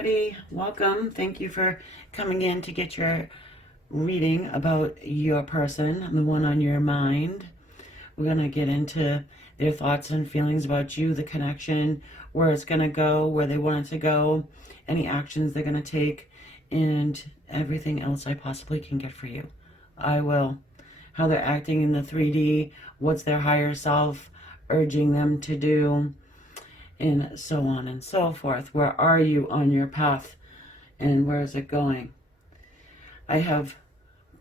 everybody. Welcome. Thank you for coming in to get your reading about your person, the one on your mind. We're going to get into their thoughts and feelings about you, the connection, where it's going to go, where they want it to go, any actions they're going to take, and everything else I possibly can get for you. I will. How they're acting in the 3D, what's their higher self urging them to do, and so on and so forth. Where are you on your path, and where is it going? I have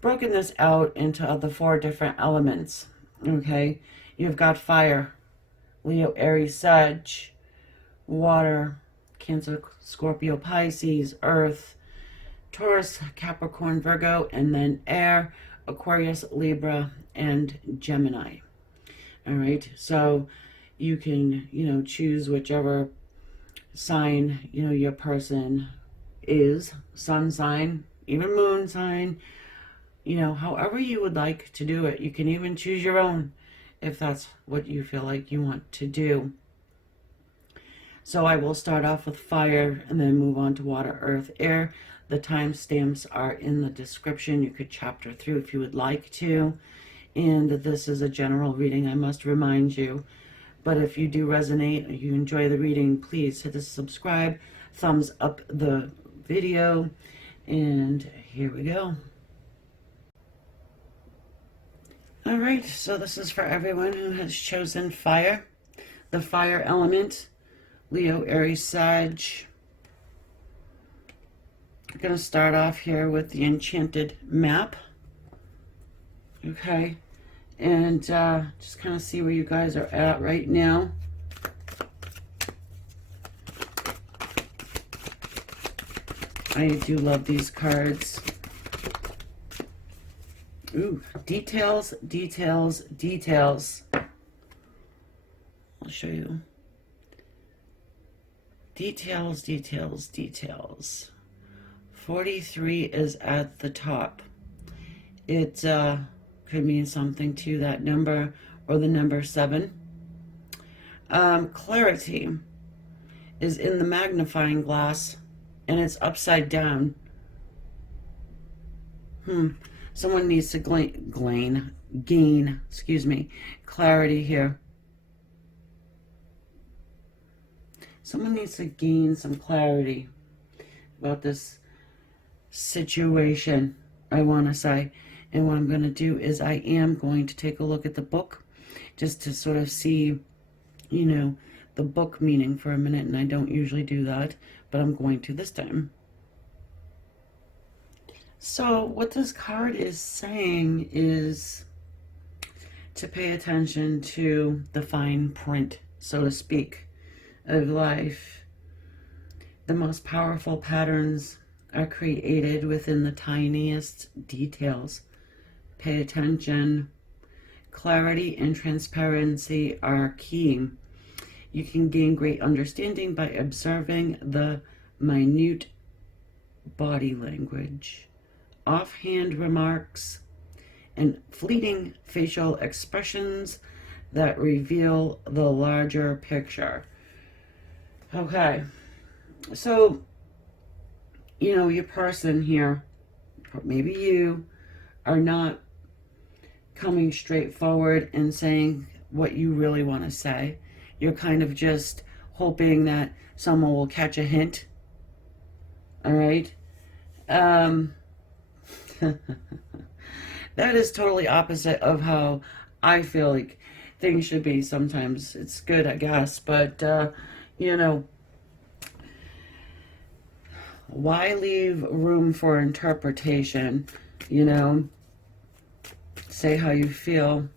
broken this out into the 4 different elements. Okay, you've got fire, Leo, Aries, Sag, water, Cancer, Scorpio, Pisces, earth, Taurus, Capricorn, Virgo, and then air, Aquarius, Libra, and Gemini. All right, so you can, choose whichever sign, your person is, sun sign, even moon sign, however you would like to do it. You can even choose your own if that's what you feel like you want to do. So I will start off with fire and then move on to water, earth, air. The timestamps are in the description. You could chapter through if you would like to. And this is a general reading, I must remind you. But if you do resonate or you enjoy the reading, please hit the subscribe, thumbs up the video, and here we go. All right, so this is for everyone who has chosen fire, the fire element, Leo, Aries, Sag. I'm going to start off here with the enchanted map. Okay. And just kind of see where you guys are at right now. I do love these cards. Ooh, details, details, details. I'll show you. Details, details, details. 43 is at the top. It could mean something to that number or the number 7. Clarity is in the magnifying glass and it's upside down. Someone needs to gain clarity here. Someone needs to gain some clarity about this situation, I want to say. And what I'm going to do is I am going to take a look at the book just to sort of see, the book meaning for a minute. And I don't usually do that, but I'm going to this time. So what this card is saying is to pay attention to the fine print, so to speak, of life. The most powerful patterns are created within the tiniest details. Pay attention. Clarity and transparency are key. You can gain great understanding by observing the minute body language, offhand remarks, and fleeting facial expressions that reveal the larger picture. Okay, so, your person here, maybe you, are not coming straight forward and saying what you really want to say. You're kind of just hoping that someone will catch a hint. All right? That is totally opposite of how I feel like things should be. Sometimes it's good, I guess, but, why leave room for interpretation? Say how you feel,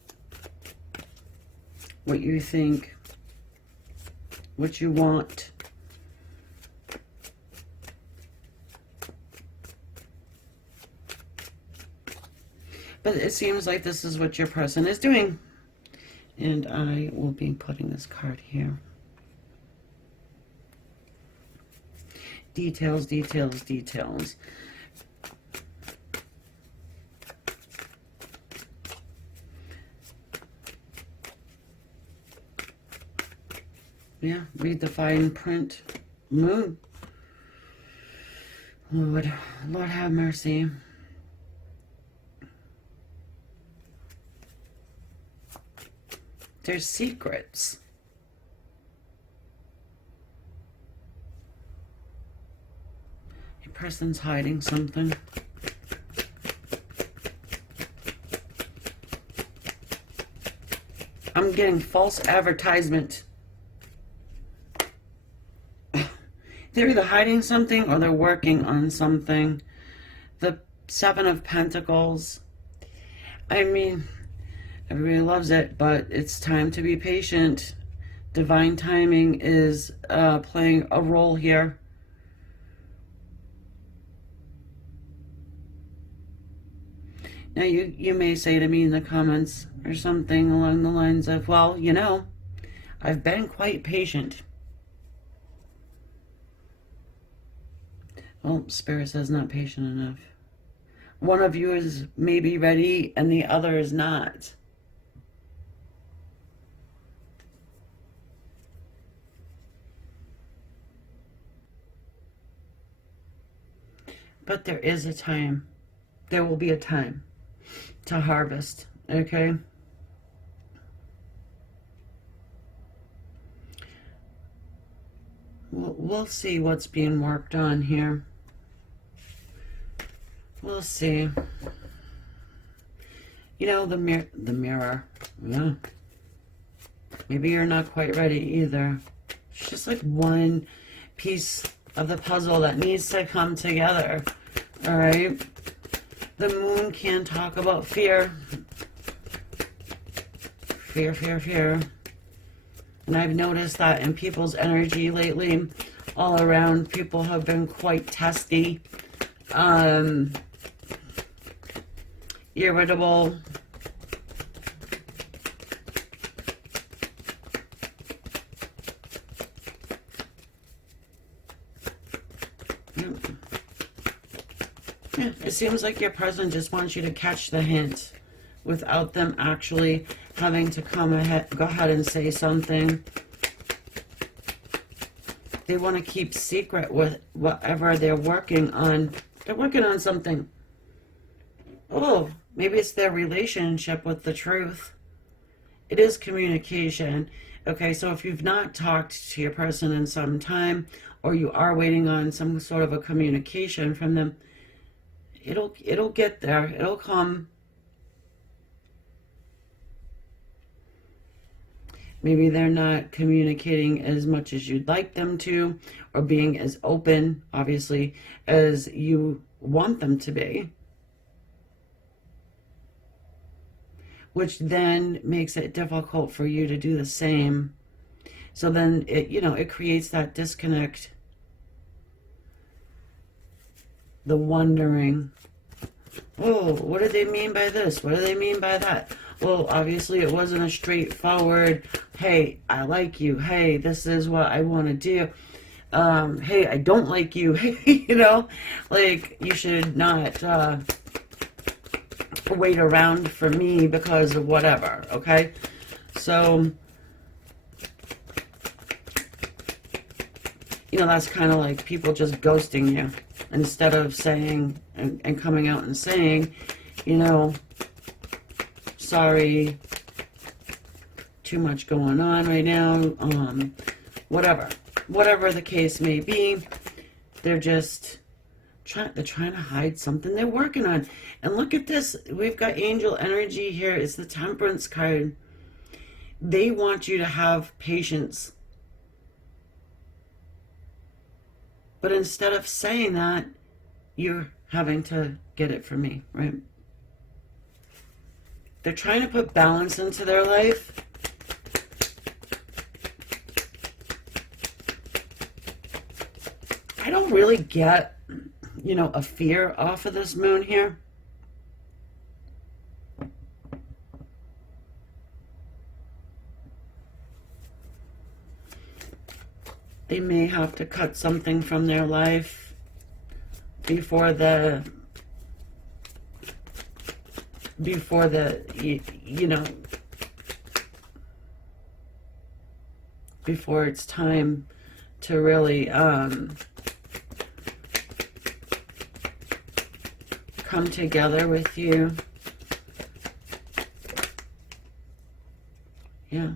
what you think, what you want. But it seems like this is what your person is doing. And I will be putting this card here. Details, details, details. Yeah, read the fine print. Moon. Lord, Lord have mercy. There's secrets. A person's hiding something. I'm getting false advertisement. They're either hiding something or they're working on something. The Seven of Pentacles. I mean, everybody loves it, but it's time to be patient. Divine timing is playing a role here. Now, you may say to me in the comments or something along the lines of, well, you know, I've been quite patient. Well, Spirit says not patient enough. One of you is maybe ready and the other is not. But there is a time. There will be a time to harvest, okay? We'll see what's being worked on here. We'll see. You know, the mirror. Yeah. Maybe you're not quite ready either. It's just like one piece of the puzzle that needs to come together. All right? The moon can talk about fear. Fear, fear, fear. And I've noticed that in people's energy lately, all around, people have been quite testy. Irritable. Yeah, it seems like your person just wants you to catch the hint without them actually having to go ahead and say something. They want to keep secret with whatever they're working on. They're working on something. Oh, maybe it's their relationship with the truth. It is communication. Okay, so if you've not talked to your person in some time, or you are waiting on some sort of a communication from them, it'll get there. It'll come. Maybe they're not communicating as much as you'd like them to, or being as open, obviously, as you want them to be. Which then makes it difficult for you to do the same. So then it creates that disconnect. The wondering. Oh, what do they mean by this? What do they mean by that? Well, obviously it wasn't a straightforward, hey, I like you. Hey, this is what I want to do. Hey, I don't like you. Like you should not wait around for me because of whatever, okay? So, that's kind of like people just ghosting you instead of saying and coming out and saying, sorry, too much going on right now, whatever the case may be. They're just trying to hide something they're working on. And look at this, we've got angel energy here. It's the Temperance card. They want you to have patience, but instead of saying that, you're having to get it from me, right? They're trying to put balance into their life. I don't really get, a fear off of this moon here. They may have to cut something from their life before before it's time to really come together with you. Yeah.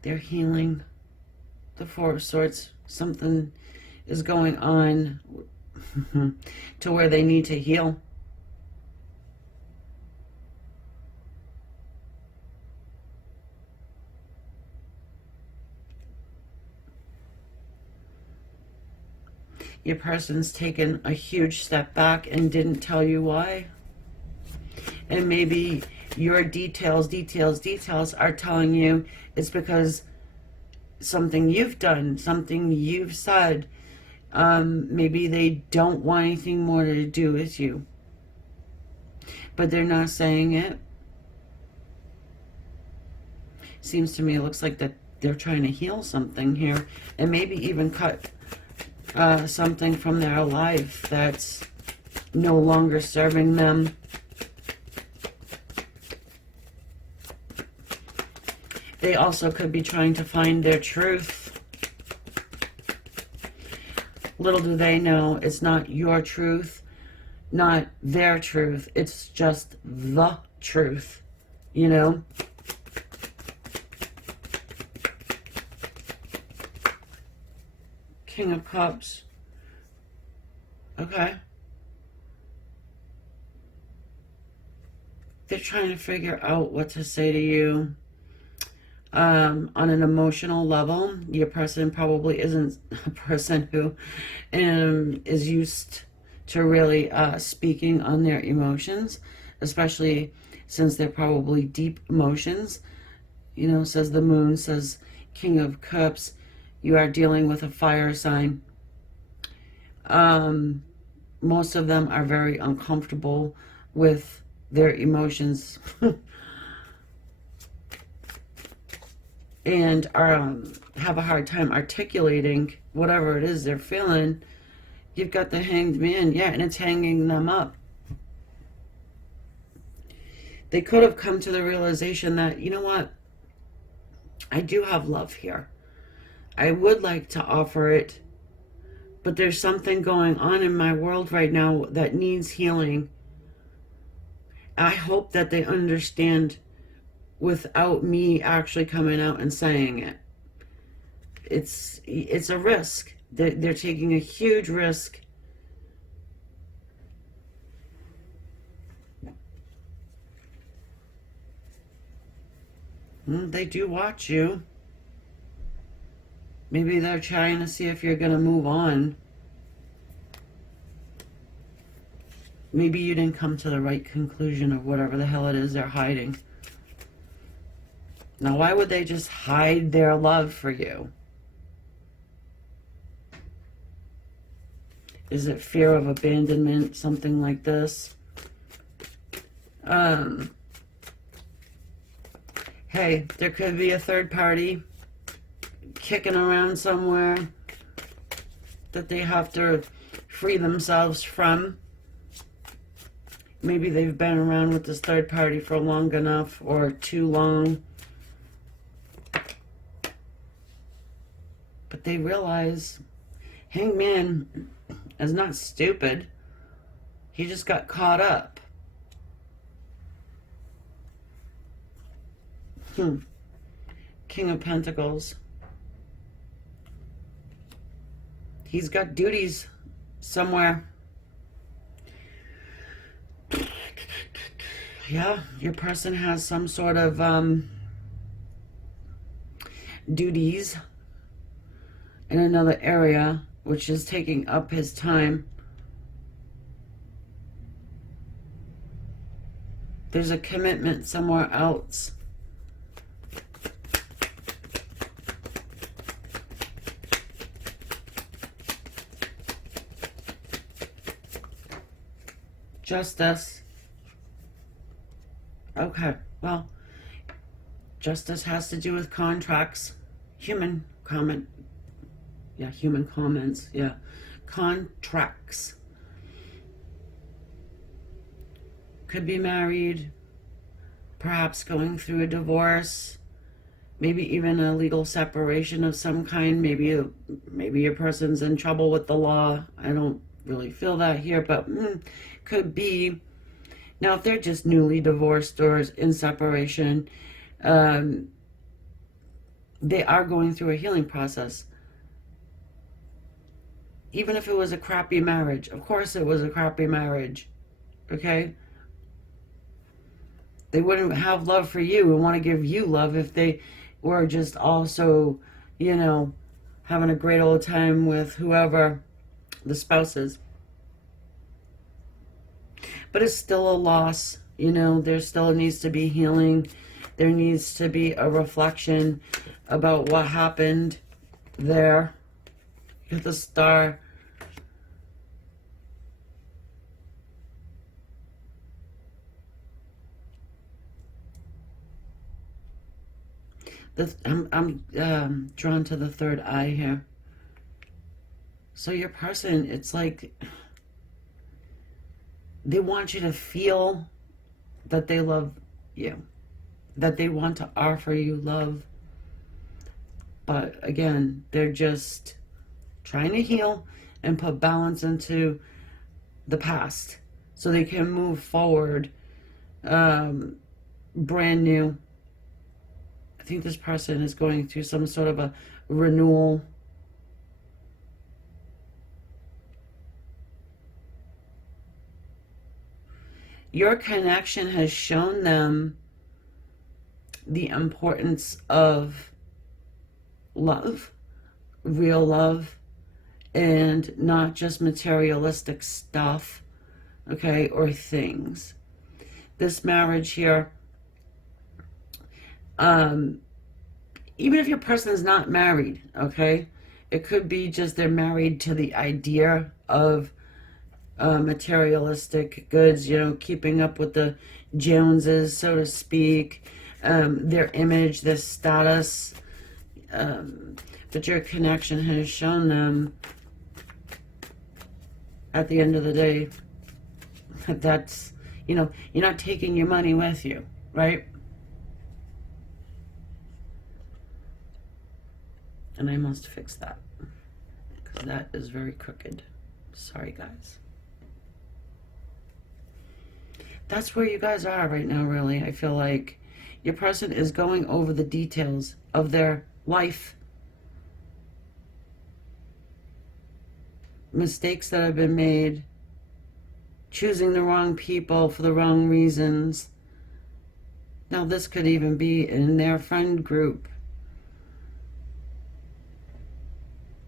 They're healing. The Four of Swords. Something is going on to where they need to heal. Your person's taken a huge step back and didn't tell you why. And maybe your details are telling you it's because something you've done, something you've said. Maybe they don't want anything more to do with you. But they're not saying it. Seems to me it looks like that they're trying to heal something here. And maybe even cut something from their life that's no longer serving them. They also could be trying to find their truth. Little do they know, it's not your truth, not their truth. It's just the truth, you know? King of Cups. Okay. They're trying to figure out what to say to you. On an emotional level, your person probably isn't a person who is used to really speaking on their emotions, especially since they're probably deep emotions. You know, says the moon, says King of Cups, you are dealing with a fire sign. Most of them are very uncomfortable with their emotions. And have a hard time articulating whatever it is they're feeling. You've got the Hanged Man, yeah, and it's hanging them up. They could have come to the realization that, you know what, I do have love here. I would like to offer it, but there's something going on in my world right now that needs healing. I hope that they understand without me actually coming out and saying it. It's a risk. They're taking a huge risk. They do watch you. Maybe they're trying to see if you're going to move on. Maybe you didn't come to the right conclusion of whatever the hell it is they're hiding. Now, why would they just hide their love for you? Is it fear of abandonment, something like this? Hey, there could be a third party kicking around somewhere that they have to free themselves from. Maybe they've been around with this third party for long enough or too long. But they realize Hanged Man is not stupid. He just got caught up. King of Pentacles. He's got duties somewhere. Yeah, your person has some sort of duties in another area, which is taking up his time. There's a commitment somewhere else. Justice. Okay, well, justice has to do with contracts. Human comment. Yeah, human comments. Yeah. Contracts. Could be married. Perhaps going through a divorce. Maybe even a legal separation of some kind. Maybe a person's in trouble with the law. I don't really feel that here, but could be. Now, if they're just newly divorced or in separation, they are going through a healing process. Even if it was a crappy marriage, of course it was a crappy marriage, okay? They wouldn't have love for you and want to give you love if they were just also, having a great old time with whoever the spouse is. But it's still a loss, there still needs to be healing. There needs to be a reflection about what happened there. Get the star. I'm drawn to the third eye here. So your person, it's like they want you to feel that they love you, that they want to offer you love. But again, they're just trying to heal and put balance into the past so they can move forward brand new. I think this person is going through some sort of a renewal. Your connection has shown them the importance of love, real love, and not just materialistic stuff, okay, or things. This marriage here, even if your person is not married, okay, it could be just they're married to the idea of materialistic goods, keeping up with the Joneses, so to speak, their image, their status. But your connection has shown them at the end of the day that's, you're not taking your money with you, right? And I must fix that because that is very crooked. Sorry, guys. That's where you guys are right now, really. I feel like your person is going over the details of their life. Mistakes that have been made. Choosing the wrong people for the wrong reasons. Now, this could even be in their friend group.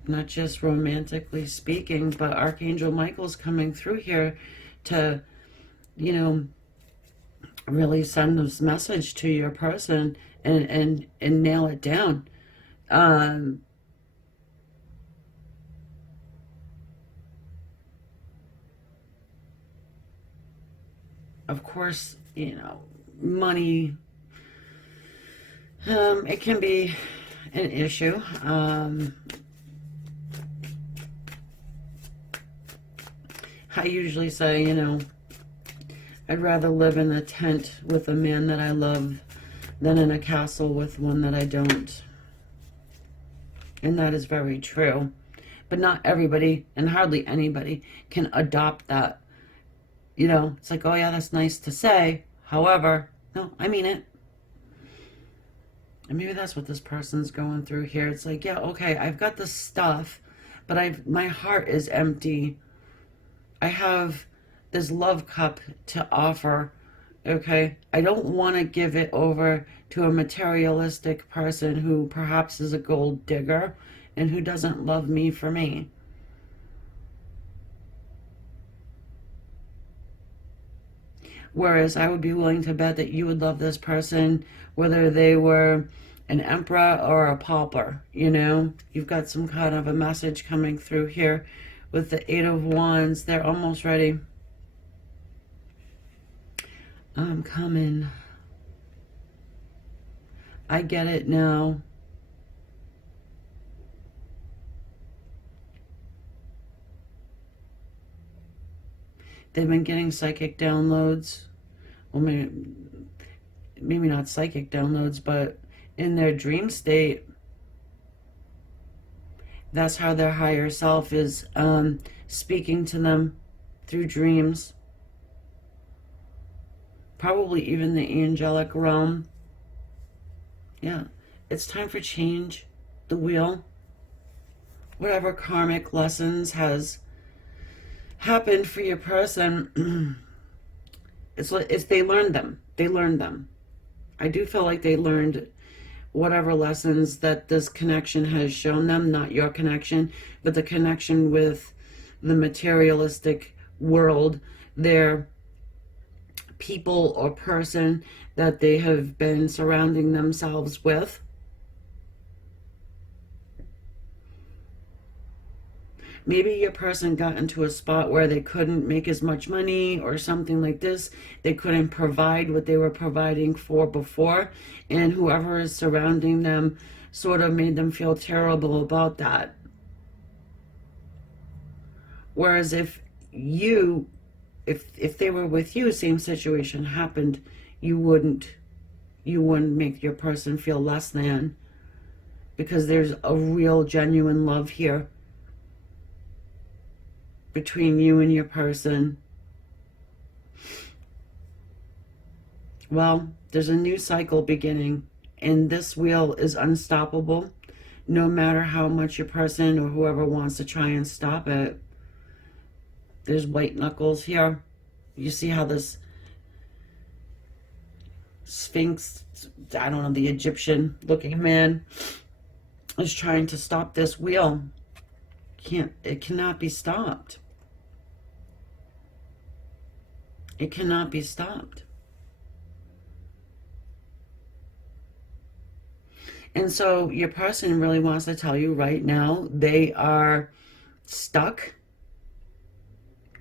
Not just romantically speaking, but Archangel Michael's coming through here to, really send this message to your person and nail it down. Of course, money, it can be an issue. I usually say, I'd rather live in a tent with a man that I love than in a castle with one that I don't. And that is very true. But not everybody, and hardly anybody, can adopt that. It's like, oh yeah, that's nice to say. However, no, I mean it. And maybe that's what this person's going through here. It's like, yeah, okay, I've got the stuff, but my heart is empty. I have this love cup to offer, okay? I don't want to give it over to a materialistic person who perhaps is a gold digger and who doesn't love me for me. Whereas I would be willing to bet that you would love this person whether they were an emperor or a pauper, You've got some kind of a message coming through here with the Eight of Wands. They're almost ready. I'm coming. I get it now. They've been getting psychic downloads. Well, maybe not psychic downloads, but in their dream state, that's how their higher self is speaking to them through dreams. Probably even the angelic realm. Yeah, it's time for change. The wheel. Whatever karmic lessons has happened for your person, it's they learned them. They learned them. I do feel like they learned whatever lessons that this connection has shown them, not your connection, but the connection with the materialistic world, their people or person that they have been surrounding themselves with. Maybe your person got into a spot where they couldn't make as much money or something like this. They couldn't provide what they were providing for before. And whoever is surrounding them sort of made them feel terrible about that. Whereas if they were with you, same situation happened, you wouldn't make your person feel less than, because there's a real genuine love here between you and your person. Well, there's a new cycle beginning, and this wheel is unstoppable, no matter how much your person or whoever wants to try and stop it. There's white knuckles here. You see how this Sphinx, I don't know, the Egyptian looking man is trying to stop this wheel. It cannot be stopped. It cannot be stopped. And so your person really wants to tell you right now they are stuck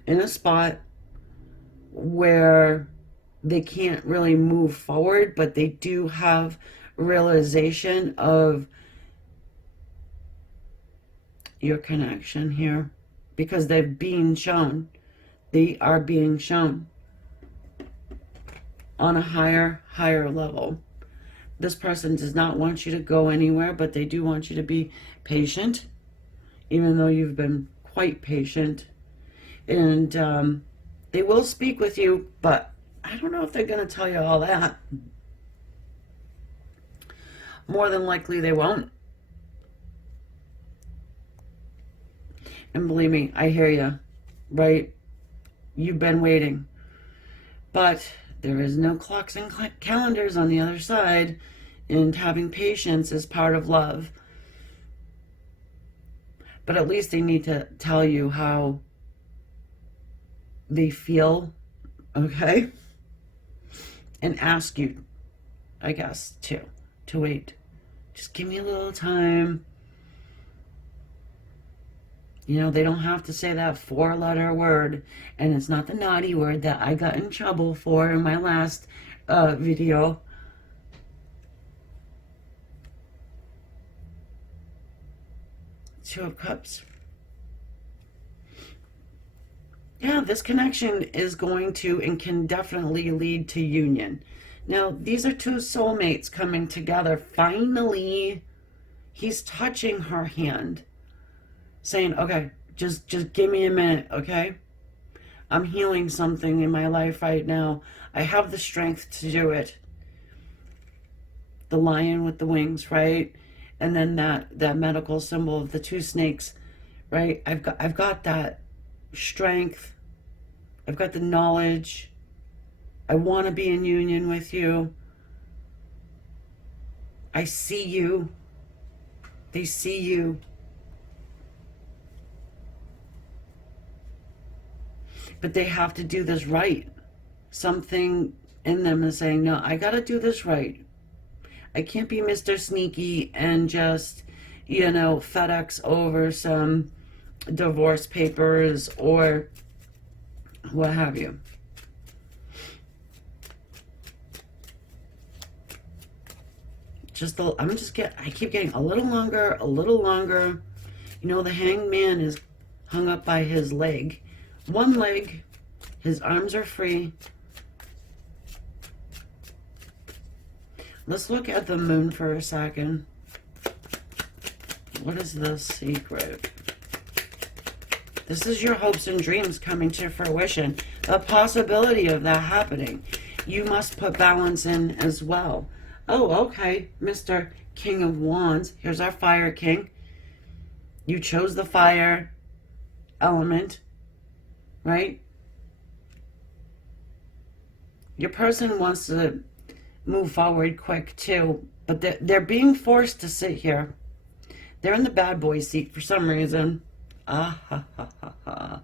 in a spot where they can't really move forward, but they do have realization of your connection here, because they're being shown. They are being shown on a higher level. This person does not want you to go anywhere, but they do want you to be patient, even though you've been quite patient. And they will speak with you, but I don't know if they're going to tell you all that. More than likely they won't. And believe me, I hear you, right? You've been waiting. But there is no clocks and calendars on the other side, and having patience is part of love. But at least they need to tell you how they feel, okay? And ask you, I guess, to wait. Just give me a little time. You know, they don't have to say that 4-letter word, and it's not the naughty word that I got in trouble for in my last video. Two of Cups. Yeah, this connection is going to and can definitely lead to union. Now, these are two soulmates coming together. Finally, he's touching her hand, saying, okay, just give me a minute, okay? I'm healing something in my life right now. I have the strength to do it. The lion with the wings, right? And then that medical symbol of the two snakes, right? I've got that strength. I've got the knowledge. I want to be in union with you. I see you. They see you. But they have to do this right. Something in them is saying, no, I got to do this right. I can't be Mr. Sneaky and just, you know, FedEx over some divorce papers or what have you. I keep getting a little longer. You know, the hanged man is hung up by his leg. One leg. His arms are free. Let's look at the moon for a second. What is the secret? This is your hopes and dreams coming to fruition. The possibility of that happening. You must put balance in as well. Oh, okay, Mr. King of Wands. Here's our Fire King. You chose the fire element, right? Your person wants to move forward quick too, but they're being forced to sit here. They're in the bad boy seat for some reason. Ah, ha, ha, ha, ha.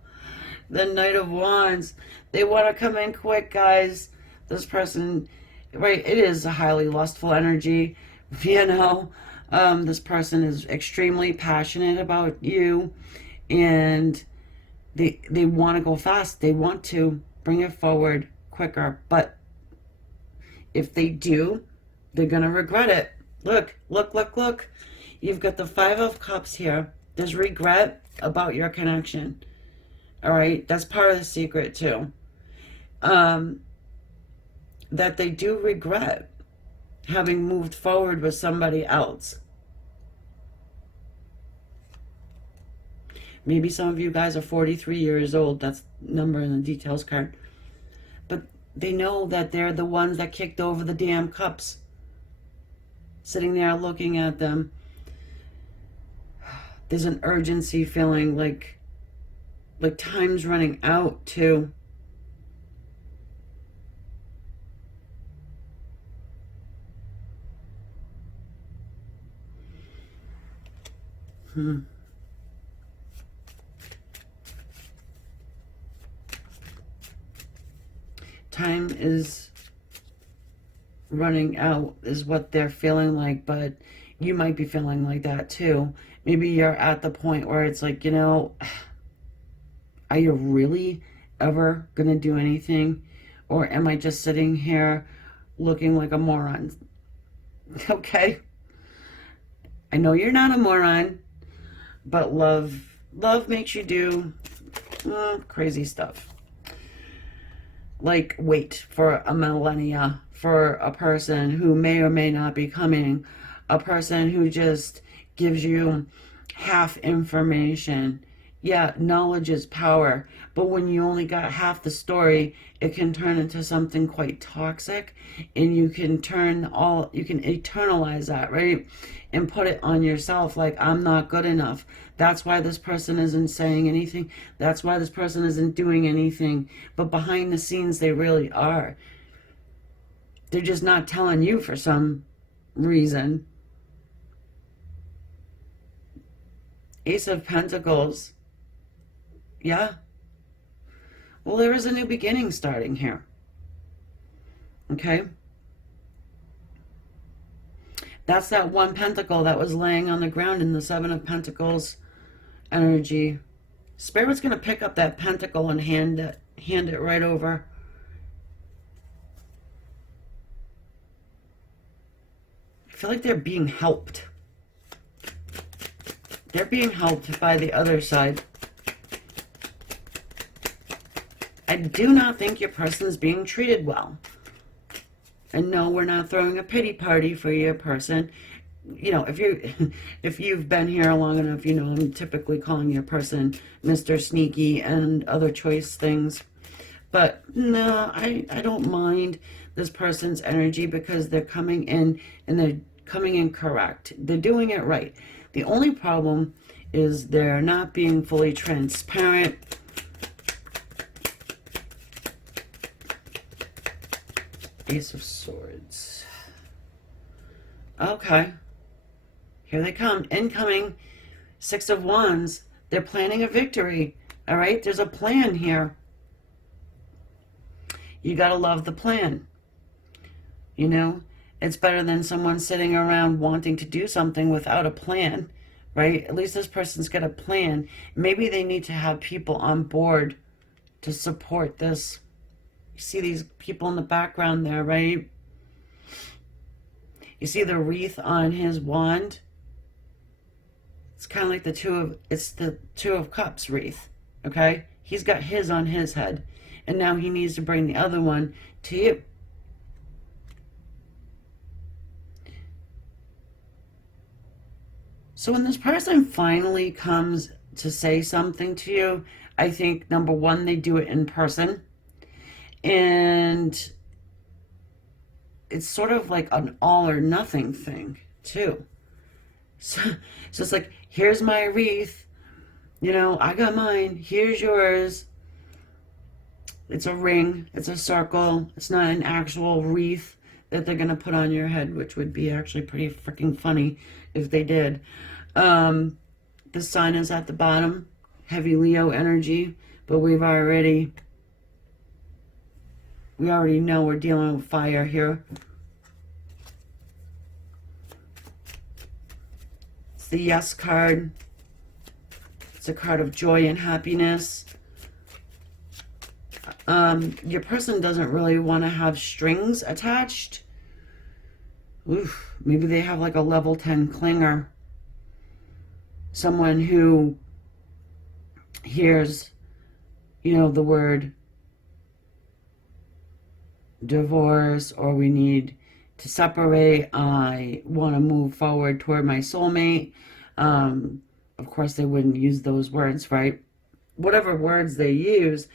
The Knight of Wands. They want to come in quick, guys. This person, right, it is a highly lustful energy. You know, this person is extremely passionate about you, and they want to go fast. They want to bring it forward quicker, but if they do, they're going to regret it. Look, look, look, look. You've got the Five of Cups here. There's regret about your connection. All right? That's part of the secret, too. That they do regret having moved forward with somebody else. Maybe some of you guys are 43 years old. That's the number in the details card. But they know that they're the ones that kicked over the damn cups. Sitting there looking at them. There's an urgency feeling like time's running out too. Time is running out is what they're feeling like, but you might be feeling like that too. Maybe you're at the point where it's like, you know, are you really ever going to do anything? Or am I just sitting here looking like a moron? Okay. I know you're not a moron, but love makes you do crazy stuff. Like wait for a millennia for a person who may or may not be coming, a person who just gives you half information. Yeah, knowledge is power, but when you only got half the story, it can turn into something quite toxic, and you can eternalize that, right? And put it on yourself like, I'm not good enough. That's why this person isn't saying anything. That's why this person isn't doing anything. But behind the scenes, they really are. They're just not telling you for some reason. Ace of Pentacles. Yeah. Well, there is a new beginning starting here. Okay? That's that one pentacle that was laying on the ground in the Seven of Pentacles energy. Spirit's going to pick up that pentacle and hand it right over. I feel like they're being helped. They're being helped by the other side. I do not think your person is being treated well. And no, we're not throwing a pity party for your person. You know, if you've been here long enough, you know I'm typically calling your person Mr. Sneaky and other choice things. But no, I don't mind this person's energy because they're coming in and they're coming in correct. They're doing it right. The only problem is they're not being fully transparent. Ace of Swords. Okay. Here they come. Incoming. Six of Wands. They're planning a victory. All right? There's a plan here. You got to love the plan. You know? It's better than someone sitting around wanting to do something without a plan. Right? At least this person's got a plan. Maybe they need to have people on board to support this. You see these people in the background there, right? You see the wreath on his wand? It's kind of like the Two of Cups wreath, okay? He's got his on his head, and now he needs to bring the other one to you. So when this person finally comes to say something to you, I think, number one, they do it in person. And it's sort of like an all or nothing thing, too. So it's like, here's my wreath. You know, I got mine. Here's yours. It's a ring. It's a circle. It's not an actual wreath that they're going to put on your head, which would be actually pretty freaking funny if they did. The sun is at the bottom. Heavy Leo energy. But we already know we're dealing with fire here. It's the Yes card. It's a card of joy and happiness. Your person doesn't really want to have strings attached. Oof, maybe they have like a level 10 clinger. Someone who hears, you know, the word divorce, or we need to separate, I want to move forward toward my soulmate. Of course, they wouldn't use those words, right? Whatever words they use,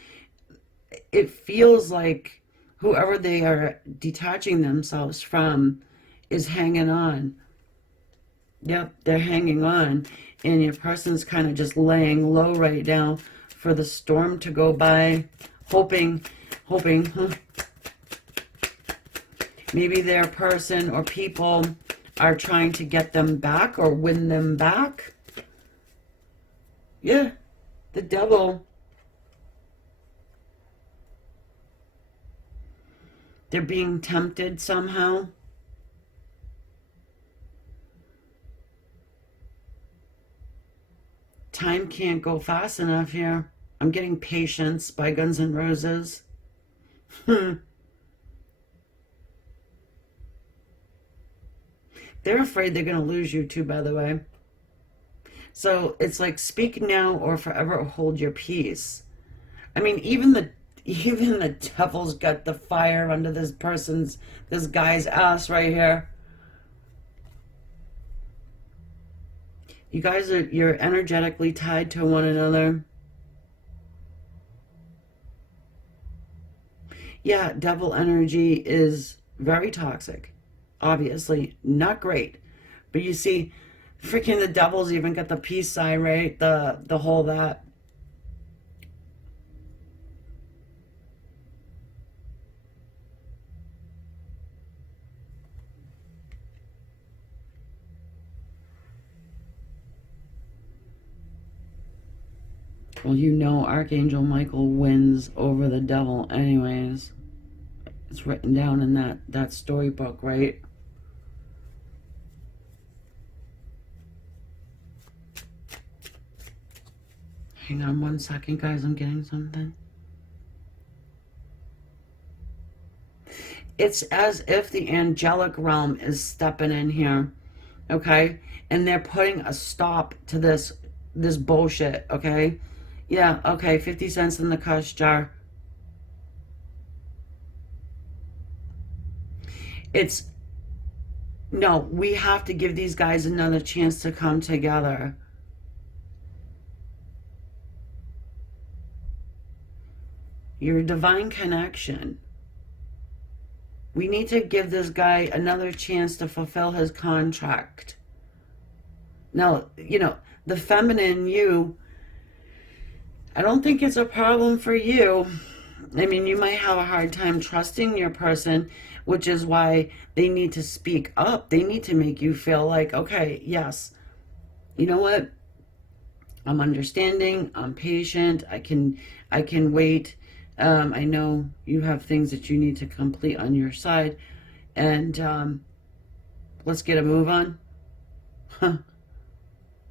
it feels like whoever they are detaching themselves from is hanging on. Yep, they're hanging on. And your person's kind of just laying low right now for the storm to go by, hoping, maybe their person or people are trying to get them back or win them back. Yeah, the devil. They're being tempted somehow. Time can't go fast enough here. I'm getting Patience by Guns N' Roses. They're afraid they're going to lose you too, by the way. So it's like, speak now or forever hold your peace. I mean, even the devil's got the fire under this guy's ass right here. You guys you're energetically tied to one another. Yeah, devil energy is very toxic. Obviously, not great. But you see, freaking the devil's even got the peace sign, right? The whole that. Well, you know Archangel Michael wins over the devil anyways. It's written down in that storybook, right? Hang on one second, guys. I'm getting something. It's as if the angelic realm is stepping in here, okay? And they're putting a stop to this bullshit, okay? Yeah, okay, 50 cents in the cuss jar. No, we have to give these guys another chance to come together. Your divine connection. We need to give this guy another chance to fulfill his contract. Now, you know, the feminine you, I don't think it's a problem for you. I mean, you might have a hard time trusting your person, which is why they need to speak up. They need to make you feel like, okay, yes, you know what? I'm understanding. I'm patient. I can wait. I know you have things that you need to complete on your side, and let's get a move on.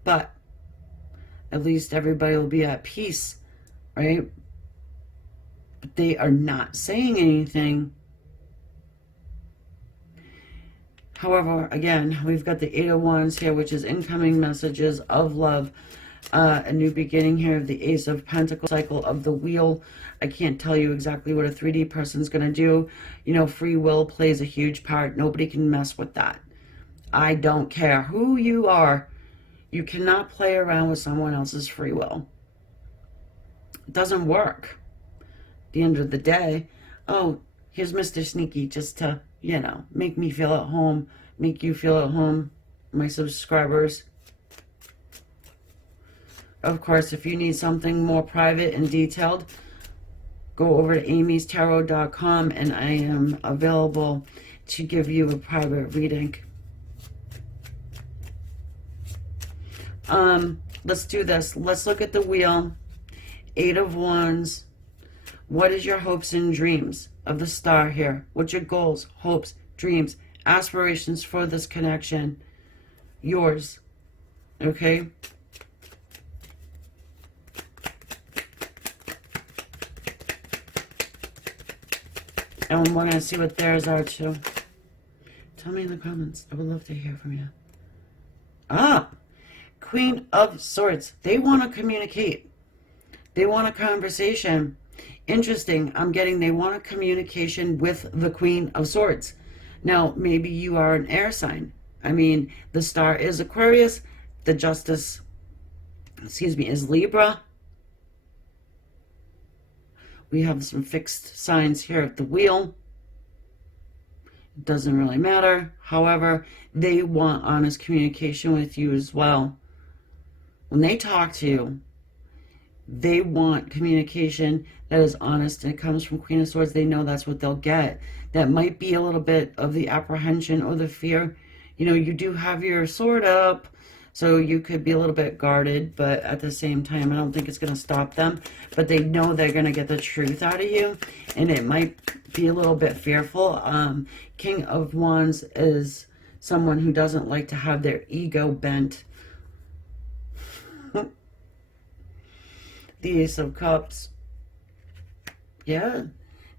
But at least everybody will be at peace, right? But they are not saying anything. However, again, we've got the Eight of Wands here, which is incoming messages of love. A new beginning here of the Ace of Pentacles, cycle of the wheel. I can't tell you exactly what a 3D person's going to do. You know, free will plays a huge part. Nobody can mess with that. I don't care who you are. You cannot play around with someone else's free will. It doesn't work. At the end of the day, oh, here's Mr. Sneaky just to, make me feel at home, make you feel at home, my subscribers. Of course, if you need something more private and detailed, go over to amystarot.com and I am available to give you a private reading. Let's do this. Let's look at the wheel. 8 of Wands. What is your hopes and dreams of the star here? What's your goals, hopes, dreams, aspirations for this connection? Yours. Okay? And we're going to see what theirs are too. Tell me in the comments. I would love to hear from you. Queen of Swords. They want to communicate. They want a conversation. Interesting. I'm getting they want a communication with the Queen of Swords. Now, maybe you are an air sign. I mean, the star is Aquarius. The Justice, is Libra. We have some fixed signs here at the wheel. It doesn't really matter. However, they want honest communication with you as well. When they talk to you, they want communication that is honest, and it comes from Queen of Swords. They know that's what they'll get. That might be a little bit of the apprehension or the fear. You do have your sword up, so you could be a little bit guarded, but at the same time, I don't think it's going to stop them. But they know they're going to get the truth out of you, and it might be a little bit fearful. King of Wands is someone who doesn't like to have their ego bent. The Ace of Cups. Yeah,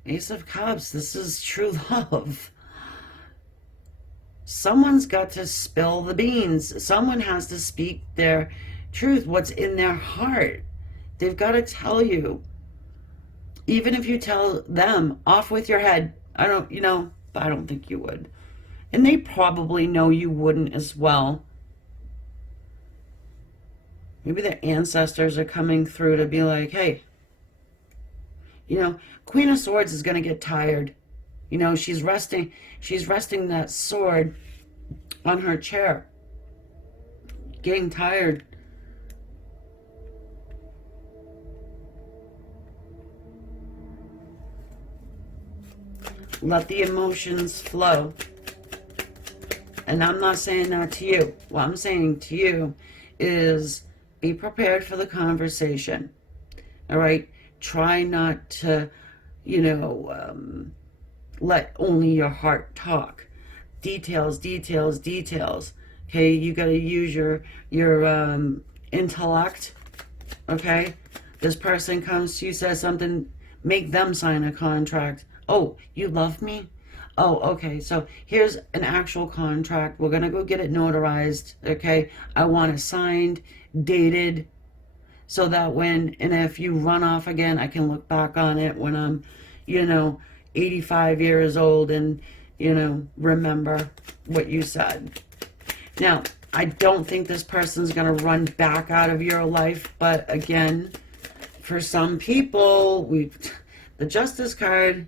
Ace of Cups. This is true love. Someone's got to spill the beans. Someone has to speak their truth, what's in their heart. They've got to tell you. Even if you tell them, off with your head. I don't think you would. And they probably know you wouldn't as well. Maybe their ancestors are coming through to be like, hey, Queen of Swords is going to get tired. She's resting that sword on her chair. Getting tired. Let the emotions flow. And I'm not saying that to you. What I'm saying to you is be prepared for the conversation. All right? Try not to, let only your heart talk. Details. Okay? You got to use your intellect. Okay? This person comes to you, says something, make them sign a contract. Oh, you love me? Oh, okay, so here's an actual contract. We're going to go get it notarized, okay? I want it signed, dated, so that and if you run off again, I can look back on it when I'm, 85 years old and, remember what you said. Now, I don't think this person's going to run back out of your life, but again, for some people, the Justice card,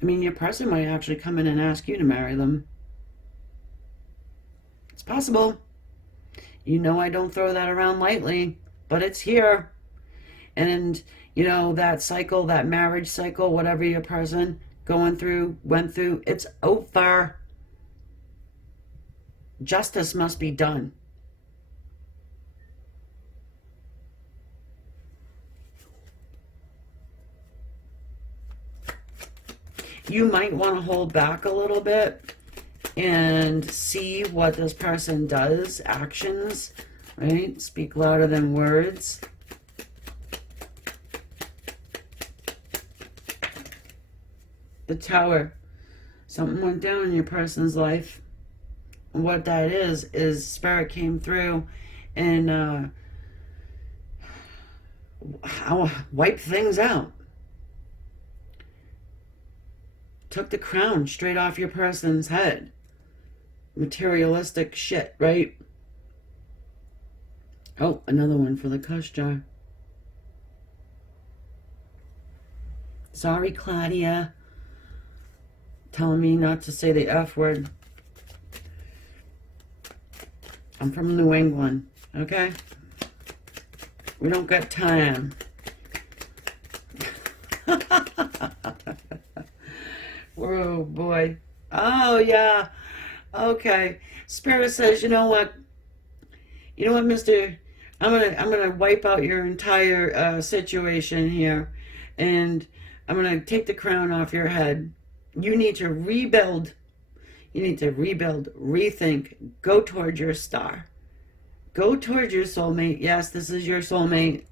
your person might actually come in and ask you to marry them. It's possible. I don't throw that around lightly, but it's here. And, that cycle, that marriage cycle, whatever your person went through, it's over. Justice must be done. You might want to hold back a little bit and see what this person does. Actions, right? Speak louder than words. The Tower. Something went down in your person's life. And what that is Spirit came through and wiped things out. Took the crown straight off your person's head. Materialistic shit, right? Oh, another one for the cuss jar. Sorry, Claudia. Telling me not to say the F word. I'm from New England, okay? We don't got time. Oh, boy. Oh, yeah. Okay. Spirit says, you know what? You know what, mister? I'm gonna wipe out your entire situation here, and I'm gonna take the crown off your head. You need to rebuild. You need to rebuild, rethink, go towards your star. Go towards your soulmate. Yes, this is your soulmate.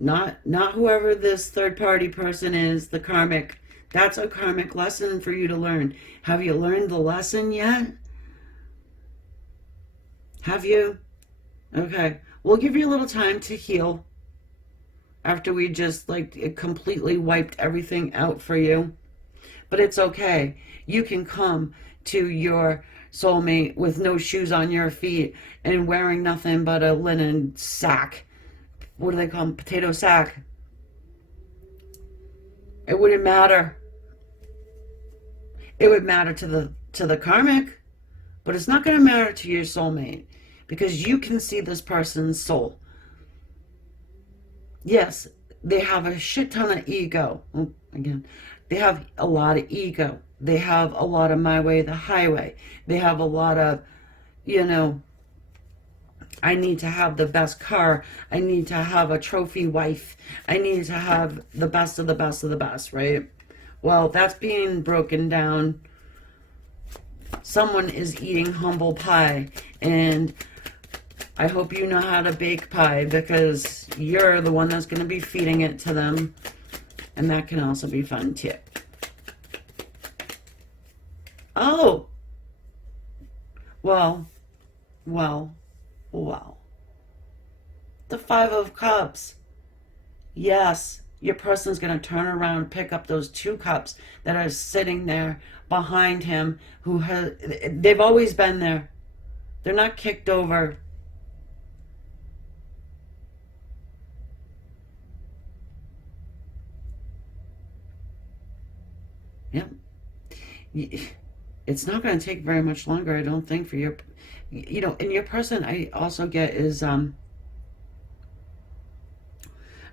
Not whoever this third party person is, the karmic. That's a karmic lesson for you to learn. Have you learned the lesson yet? Have you? Okay. We'll give you a little time to heal after we just like it completely wiped everything out for you. But it's okay. You can come to your soulmate with no shoes on your feet and wearing nothing but a linen sack. What do they call them? Potato sack. It wouldn't matter. It would matter to the karmic, but it's not going to matter to your soulmate because you can see this person's soul. Yes, they have a shit ton of ego. Oh, again, they have a lot of ego. They have a lot of my way, the highway. They have a lot of, you know, I need to have the best car. I need to have a trophy wife. I need to have the best of the best of the best, right? Well, that's being broken down. Someone is eating humble pie, and I hope you know how to bake pie because you're the one that's going to be feeding it to them, and that can also be fun too. Oh, well. The Five of Cups. Yes, your person's going to turn around and pick up those 2 cups that are sitting there behind him. They've always been there. They're not kicked over. Yep. It's not going to take very much longer, I don't think, for your, and your person I also get is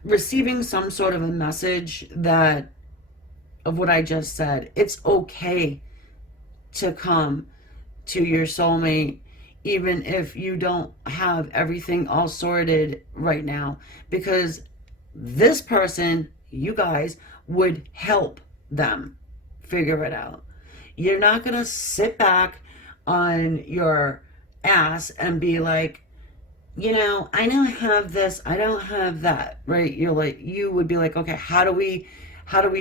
receiving some sort of a message that, of what I just said. It's okay to come to your soulmate even if you don't have everything all sorted right now, because this person, you guys, would help them figure it out. You're not going to sit back on your ass and be like, I don't have this, I don't have that, right? You would be like, okay, how do we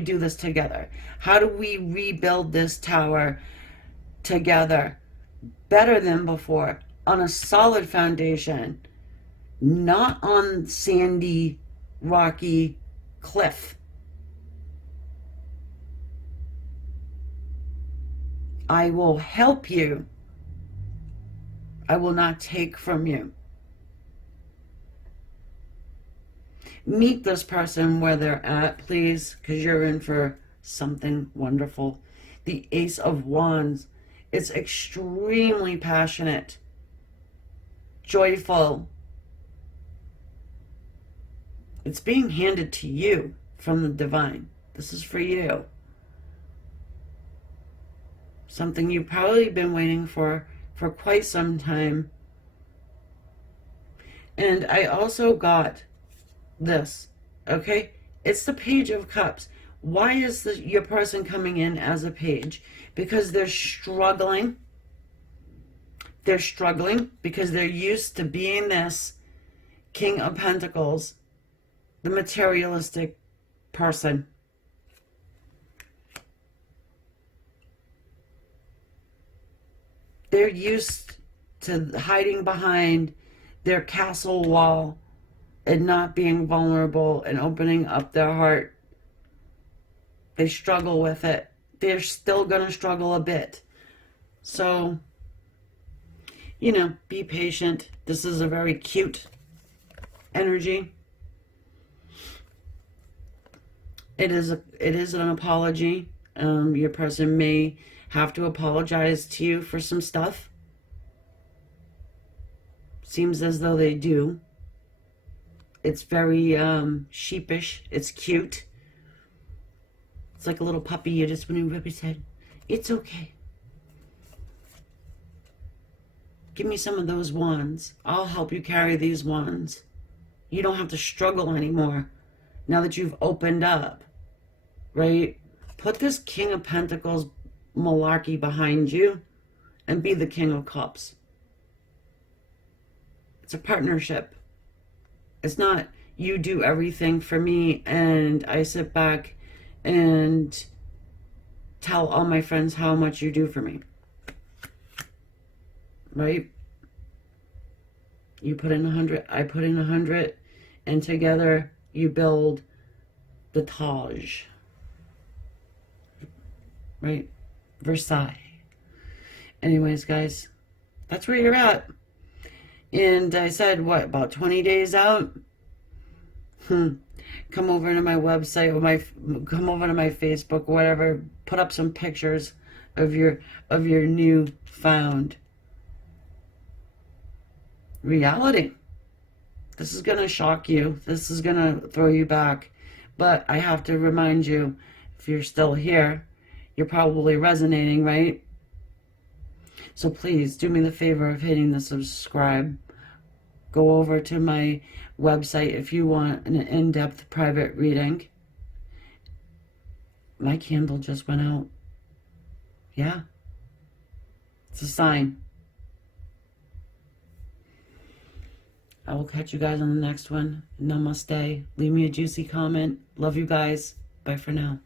do this together? How do we rebuild this tower together better than before on a solid foundation, not on sandy, rocky cliff? I will help you. I will not take from you. Meet this person where they're at, please, because you're in for something wonderful. The Ace of Wands. It's extremely passionate, joyful. It's being handed to you from the divine. This is for you. Something you've probably been waiting for quite some time. And I also got this, okay? It's the Page of Cups. Why is your person coming in as a page? Because they're struggling. They're struggling because they're used to being this King of Pentacles, the materialistic person. They're used to hiding behind their castle wall and not being vulnerable and opening up their heart. They struggle with it. They're still going to struggle a bit. So, be patient. This is a very cute energy. It is an apology. Your person may have to apologize to you for some stuff. Seems as though they do. It's very sheepish. It's cute. It's like a little puppy. You just want to rub his head. It's okay. Give me some of those wands. I'll help you carry these wands. You don't have to struggle anymore now that you've opened up, right? Put this King of Pentacles malarkey behind you and be the King of Cups. It's a partnership. It's not you do everything for me and I sit back and tell all my friends how much you do for me. Right? You put in 100, I put in 100, and together you build the Taj. Right? Versailles. Anyways, guys, that's where you're at. And I said, what, about 20 days out? Come over to my website or come over to my Facebook, whatever. Put up some pictures of your new found reality. This is going to shock you. This is going to throw you back. But I have to remind you, if you're still here, you're probably resonating, right? So please do me the favor of hitting the subscribe. Go over to my website if you want an in-depth private reading. My candle just went out. Yeah. It's a sign. I will catch you guys on the next one. Namaste. Leave me a juicy comment. Love you guys. Bye for now.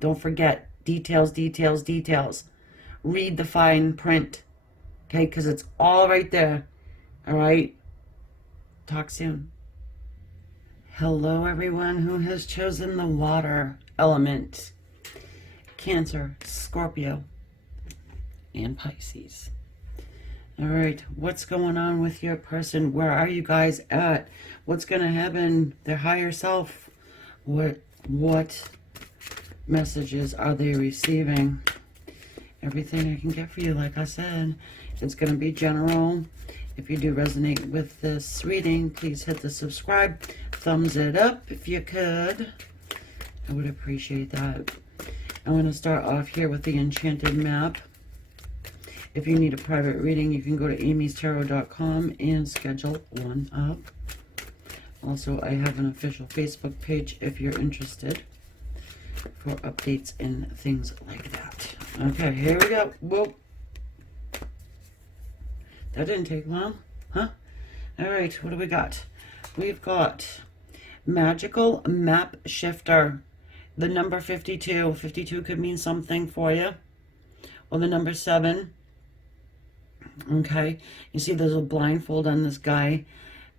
Don't forget, details, details, details. Read the fine print. Okay, because it's all right there. All right? Talk soon. Hello, everyone who has chosen the water element. Cancer, Scorpio, and Pisces. All right, what's going on with your person? Where are you guys at? What's going to happen? Their higher self. What messages are they receiving? Everything I can get for you, like I said. It's going to be general. If you do resonate with this reading, please hit the subscribe. Thumbs it up if you could. I would appreciate that. I'm going to start off here with the Enchanted Map. If you need a private reading, you can go to amystarot.com and schedule one up. Also, I have an official Facebook page if you're interested for updates and things like that. Okay, here we go. Whoa. That didn't take long, huh? All right, what do we got? We've got Magical Map Shifter. The number 52. 52 could mean something for you. Or the number 7. Okay, you see there's a blindfold on this guy,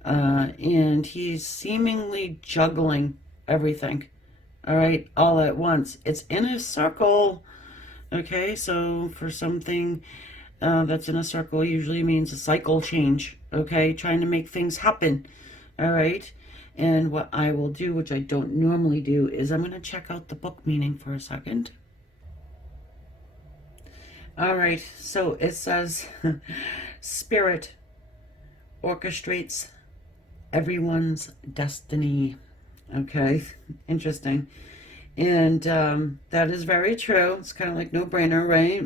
and he's seemingly juggling everything, all right, all at once. It's in a circle, okay, so for something that's in a circle usually means a cycle change, okay, trying to make things happen, all right. And what I will do, which I don't normally do, is I'm going to check out the book meaning for a second. All right, so it says, Spirit orchestrates everyone's destiny. Okay, interesting. And that is very true. It's kind of like no-brainer, right?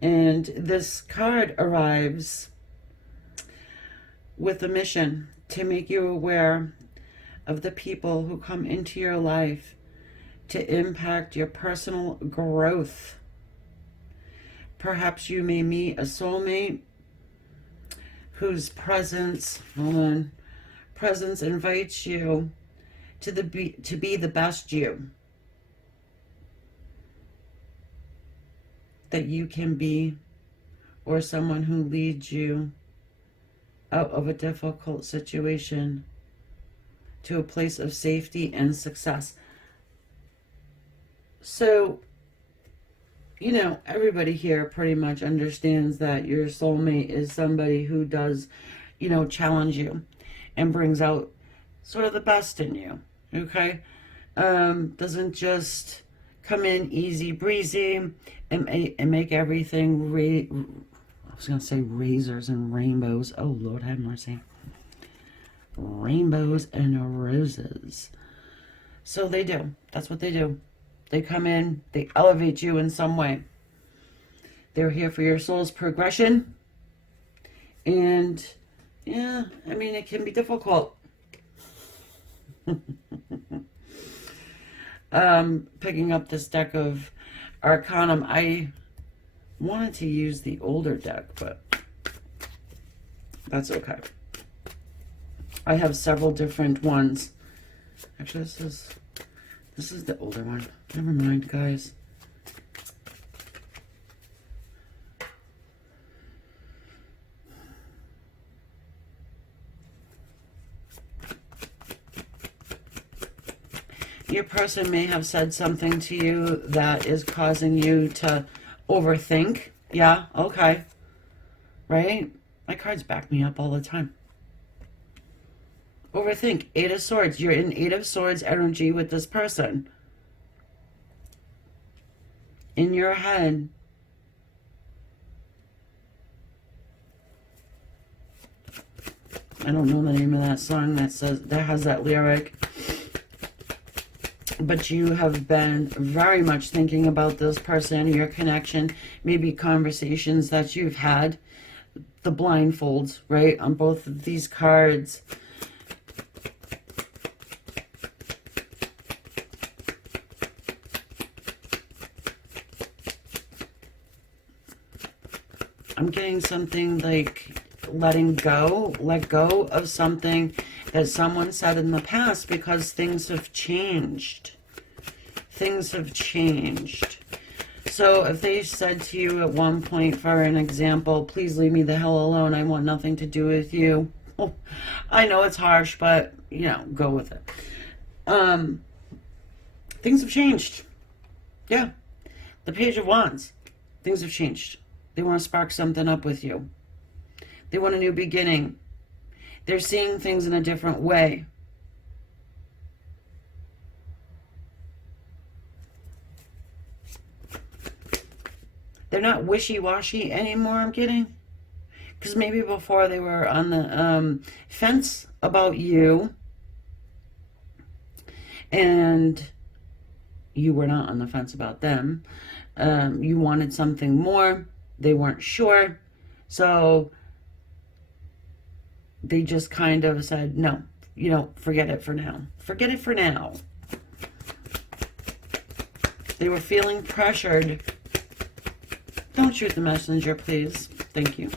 And this card arrives with a mission to make you aware of the people who come into your life to impact your personal growth. Perhaps you may meet a soulmate whose presence invites you to be the best you that you can be, or someone who leads you out of a difficult situation to a place of safety and success. So, you know, everybody here pretty much understands that your soulmate is somebody who does, you know, challenge you and brings out sort of the best in you, okay? Doesn't just come in easy breezy and make everything, I was going to say razors and rainbows. Oh, Lord have mercy. Rainbows and roses. So they do. That's what they do. They come in, they elevate you in some way. They're here for your soul's progression. And, yeah, I mean, it can be difficult. Picking up this deck of Arcanum, I wanted to use the older deck, but that's okay. I have several different ones. Actually, this is the older one. Never mind, guys. Your person may have said something to you that is causing you to overthink. Yeah, okay. Right? My cards back me up all the time. Overthink. 8 of Swords. You're in 8 of Swords energy with this person. In your head. I don't know the name of that song that has that lyric. But you have been very much thinking about this person, your connection, maybe conversations that you've had. The blindfolds, right, on both of these cards. I'm getting something like let go of something that someone said in the past, because things have changed. Things have changed. So if they said to you at one point, for an example, please leave me the hell alone, I want nothing to do with you. Oh, I know it's harsh, but, you know, go with it. Things have changed. Yeah. The Page of Wands. Things have changed. They want to spark something up with you. They want a new beginning. They're seeing things in a different way. They're not wishy-washy anymore, I'm getting. Because maybe before they were on the fence about you. And you were not on the fence about them. You wanted something more. They weren't sure. So they just kind of said, no, you know, forget it for now. Forget it for now. They were feeling pressured. Don't shoot the messenger, please. Thank you.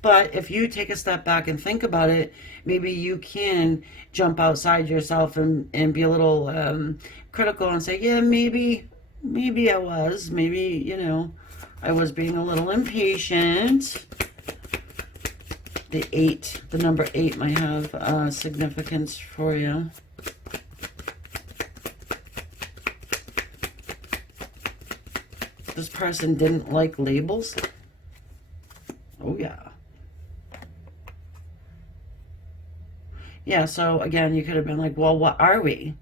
But if you take a step back and think about it, maybe you can jump outside yourself and be a little critical and say, yeah, maybe I was. Maybe, you know, I was being a little impatient. The number 8 might have significance for you. This person didn't like labels. Oh, yeah. Yeah, so again, you could have been like, well, what are we?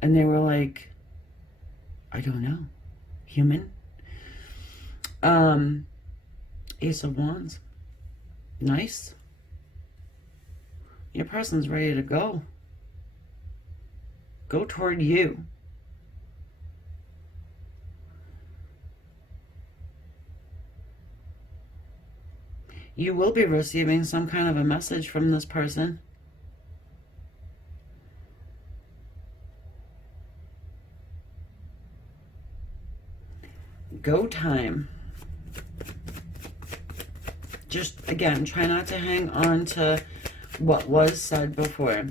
And they were like, I don't know. Human? Ace of Wands. Nice. Your person's ready to go. Go toward you. You will be receiving some kind of a message from this person. Go time. Just, again, try not to hang on to what was said before.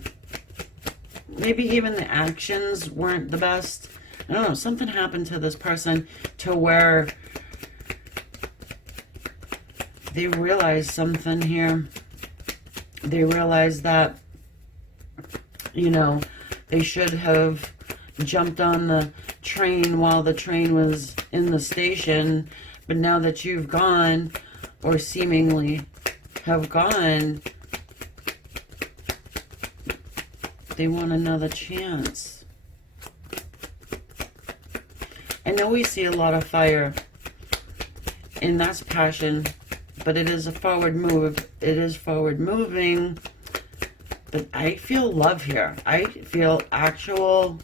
Maybe even the actions weren't the best. I don't know, something happened to this person to where they realized something here. They realized that, you know, they should have jumped on the train while the train was in the station. But now that you've gone, or seemingly have gone, They want another chance. I know we see a lot of fire, and that's passion, but it is a forward move. It is forward moving, but I feel love here. I feel actual,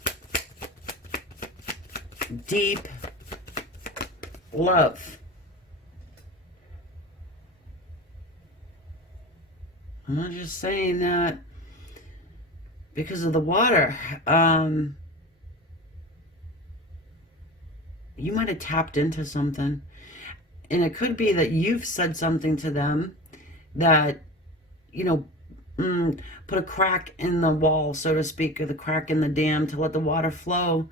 deep love. I'm not just saying that because of the water. You might have tapped into something. And it could be that you've said something to them that, you know, put a crack in the wall, so to speak, or the crack in the dam to let the water flow.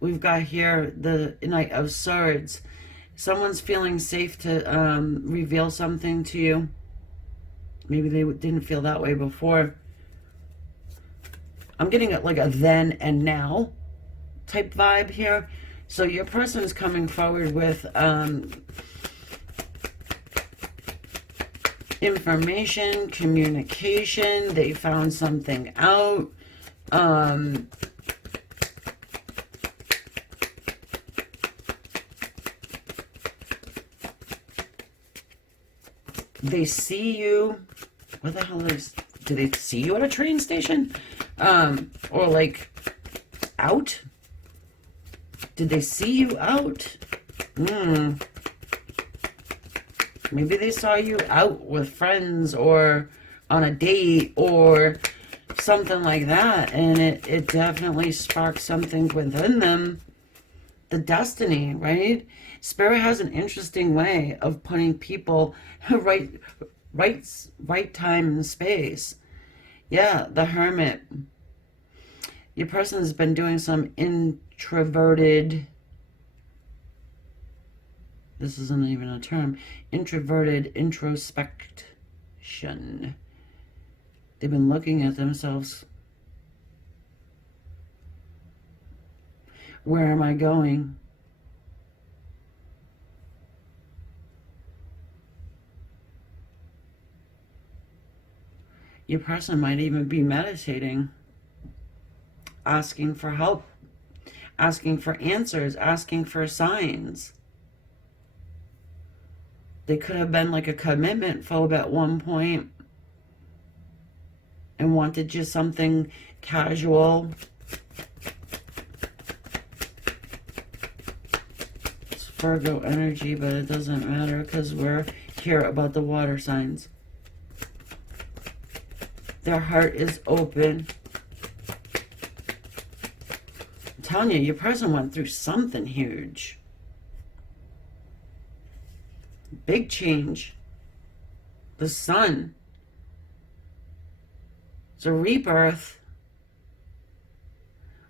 We've got here the Knight of Swords. Someone's feeling safe to reveal something to you. Maybe they didn't feel that way before. I'm getting like a then and now type vibe here. So your person is coming forward with information, communication. They found something out. They see you. What the hell is... Do they see you at a train station? Or like out? Did they see you out? Maybe they saw you out with friends or on a date or something like that. And it definitely sparked something within them. The destiny, right? Spirit has an interesting way of putting people right time and space. Yeah, the Hermit. Your person's been doing some introverted, this isn't even a term, introverted introspection. They've been looking at themselves. Where am I going? Your person might even be meditating, asking for help, asking for answers, asking for signs. They could have been like a commitment phobe at one point and wanted just something casual. It's Virgo energy, but it doesn't matter because we're here about the water signs. Their heart is open. I'm telling you, your person went through something huge. Big change. The sun. It's a rebirth.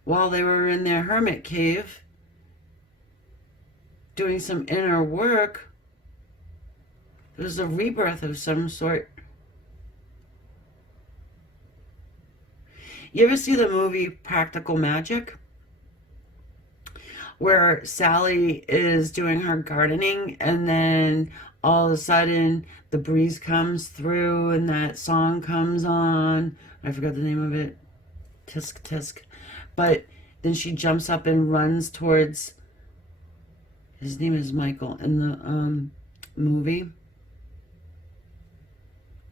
While they were in their hermit cave, doing some inner work, there was a rebirth of some sort. You ever see the movie Practical Magic? Where Sally is doing her gardening and then all of a sudden the breeze comes through and that song comes on. I forgot the name of it. Tisk tisk. But then she jumps up and runs towards, his name is Michael in the movie.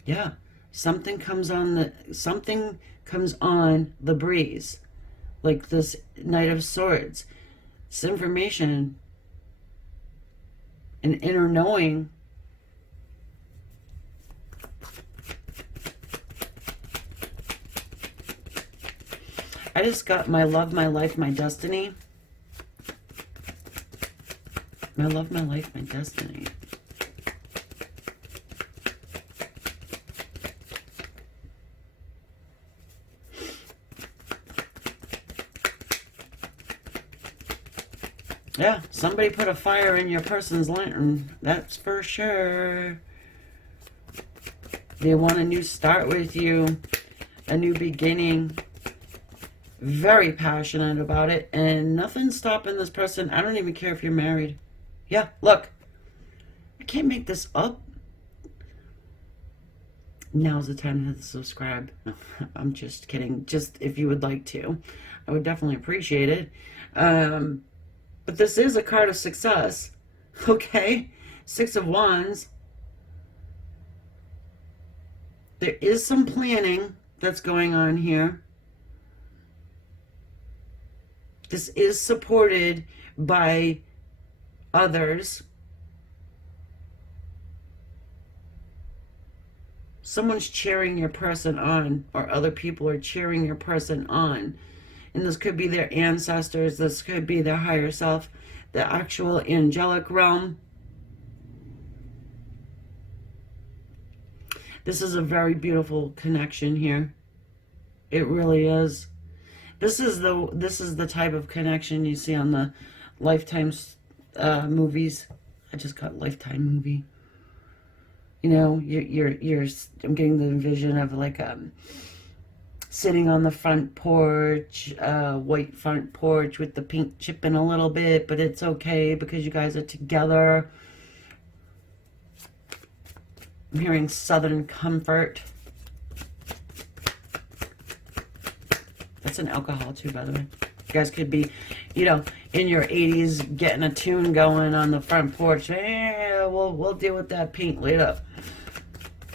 Yeah. Something comes on the breeze, like this Knight of Swords. It's information, an inner knowing. I just got my love, my life, my destiny. My love, my life, my destiny. Yeah, somebody put a fire in your person's lantern. That's for sure. They want a new start with you. A new beginning. Very passionate about it. And nothing's stopping this person. I don't even care if you're married. Yeah, look. I can't make this up. now's the time to hit the subscribe. I'm just kidding. Just if you would like to, I would definitely appreciate it. But this is a card of success. Okay? Six of Wands. There is some planning that's going on here. This is supported by others. Someone's cheering your person on, or other people are cheering your person on. And this could be their ancestors. This could be their higher self, the actual angelic realm. This is a very beautiful connection here. It really is. This is the type of connection you see on the Lifetime movies. I just got Lifetime movie. You know, I'm getting the vision of like sitting on the front porch, white front porch with the pink chipping a little bit, but it's okay because you guys are together. I'm hearing Southern comfort. That's an alcohol too, by the way. You guys could be, you know, in your 80s getting a tune going on the front porch. Yeah, we'll deal with that paint later.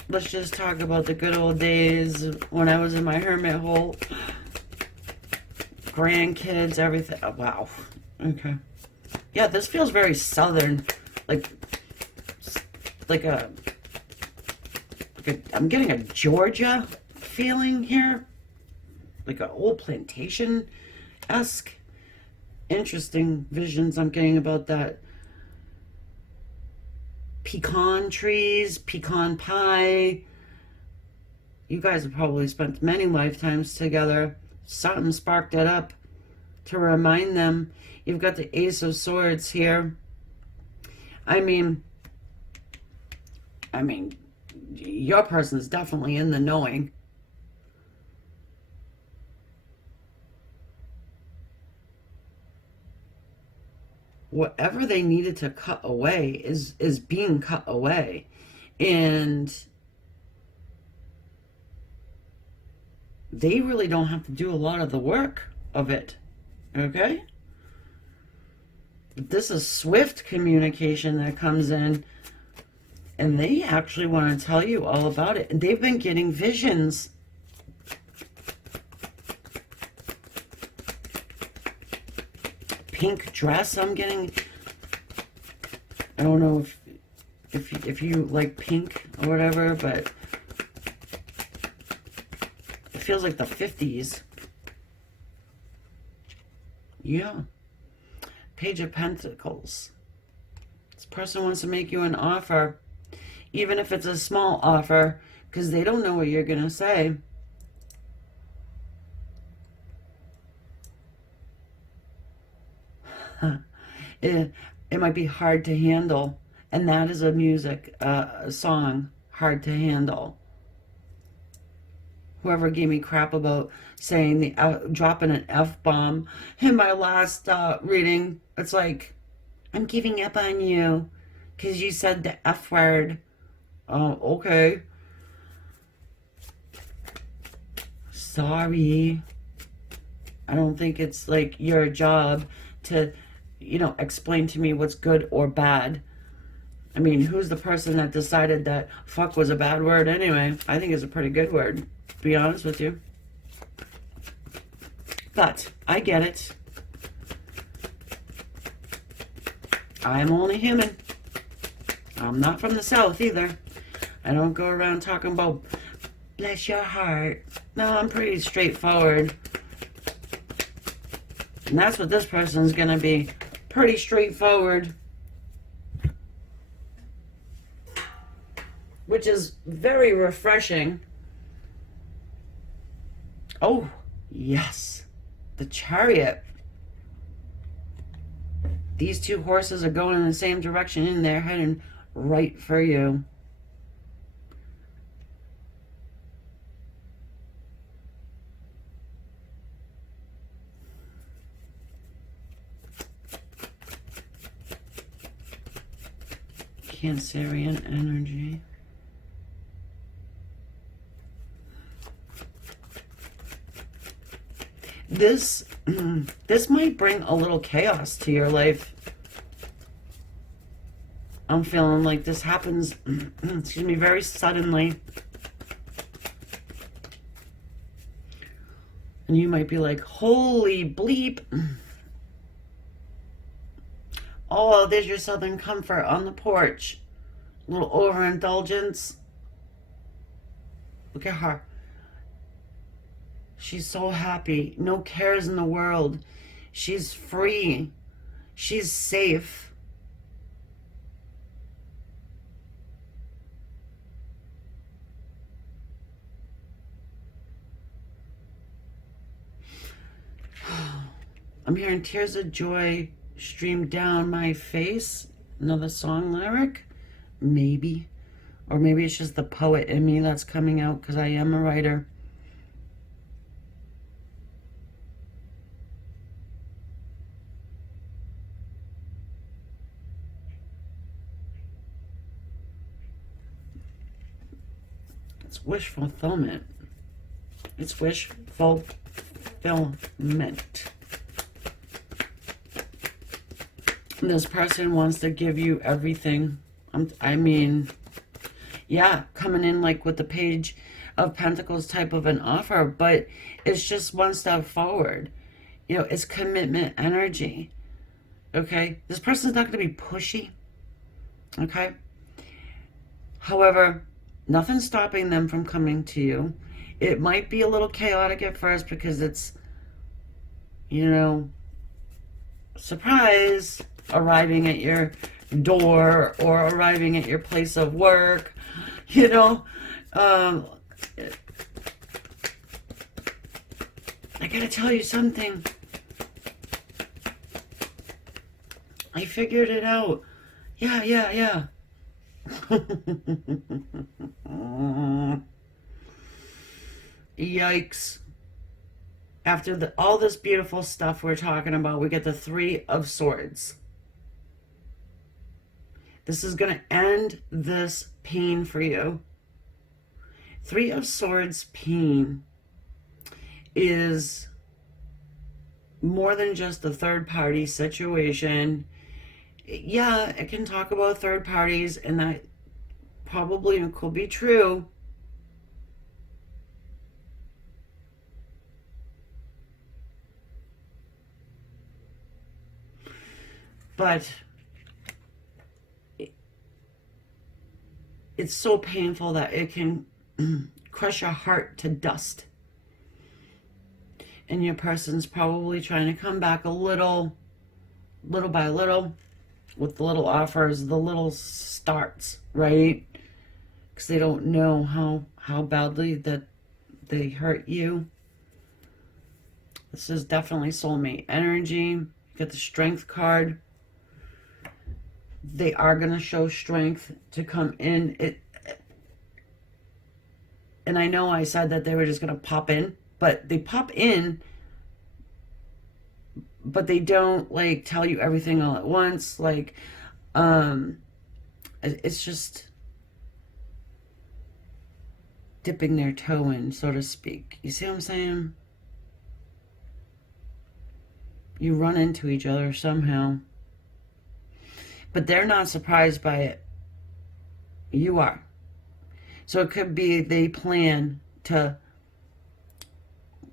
Let's just talk about the good old days when I was in my hermit hole. Grandkids, everything. Oh, wow. Okay. Yeah, this feels very Southern. Like I'm getting a Georgia feeling here. Like an old plantation-esque. Interesting visions I'm getting about that. Pecan trees, pecan pie. You guys have probably spent many lifetimes together. Something sparked it up to remind them. You've got the Ace of Swords here. I mean, your person is definitely in the knowing. Whatever they needed to cut away is being cut away. And they really don't have to do a lot of the work of it. Okay? But this is swift communication that comes in. And they actually want to tell you all about it. And they've been getting visions. Pink dress I'm getting. I don't know if you like pink or whatever, but it feels like the 50s. Yeah. Page of Pentacles. This person wants to make you an offer, even if it's a small offer, because they don't know what you're going to say. It might be hard to handle, and that is a song, Hard to Handle. Whoever gave me crap about saying dropping an F-bomb in my last reading, it's like, I'm giving up on you because you said the F word. Oh, okay. Sorry. I don't think it's like your job to, you know, explain to me what's good or bad. I mean, who's the person that decided that fuck was a bad word anyway? I think it's a pretty good word, to be honest with you. But I get it. I'm only human. I'm not from the South either. I don't go around talking about bless your heart. No, I'm pretty straightforward. And that's what this person's going to be. Pretty straightforward. Which is very refreshing. Oh, yes. The Chariot. These two horses are going in the same direction and they're heading right for you. Cancerian energy. This, this might bring a little chaos to your life. I'm feeling like this happens, excuse me, very suddenly. And you might be like, holy bleep. Oh, there's your Southern Comfort on the porch. A little overindulgence. Look at her. She's so happy. No cares in the world. She's free. She's safe. I'm hearing tears of joy stream down my face. Another song lyric? Maybe. Or maybe it's just the poet in me that's coming out because I am a writer. It's wish fulfillment. It's wish fulfillment. This person wants to give you everything. I mean, yeah, coming in like with the Page of Pentacles type of an offer, but it's just one step forward. You know, it's commitment energy. Okay? This person's not going to be pushy. Okay? However, nothing's stopping them from coming to you. It might be a little chaotic at first because it's, you know, surprise, arriving at your door or arriving at your place of work, you know. I gotta tell you something. I figured it out. Yeah. Yikes. After all this beautiful stuff we're talking about, we get the Three of Swords. This is going to end this pain for you. Three of Swords pain is more than just a third-party situation. Yeah, it can talk about third parties, and that probably could be true. But it's so painful that it can crush your heart to dust. And your person's probably trying to come back a little by little, with the little offers, the little starts, right? Because they don't know how badly that they hurt you. This is definitely soulmate energy. You get the Strength card. They are going to show strength to come in. And I know I said that they were just going to pop in, but they pop in, but they don't like tell you everything all at once. Like, it's just dipping their toe in, so to speak. You see what I'm saying? You run into each other somehow. But they're not surprised by it. You are. So it could be they plan to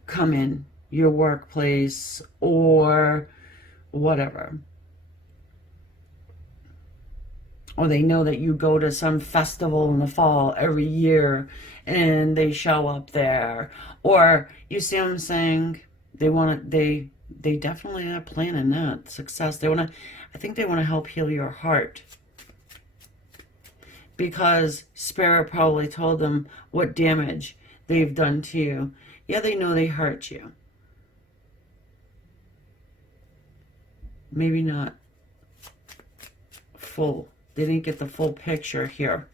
come in your workplace or whatever. Or they know that you go to some festival in the fall every year and they show up there. Or, you see what I'm saying? They definitely are planning that success. I think they want to help heal your heart. Because Spirit probably told them what damage they've done to you. Yeah, they know they hurt you. Maybe not full. They didn't get the full picture here.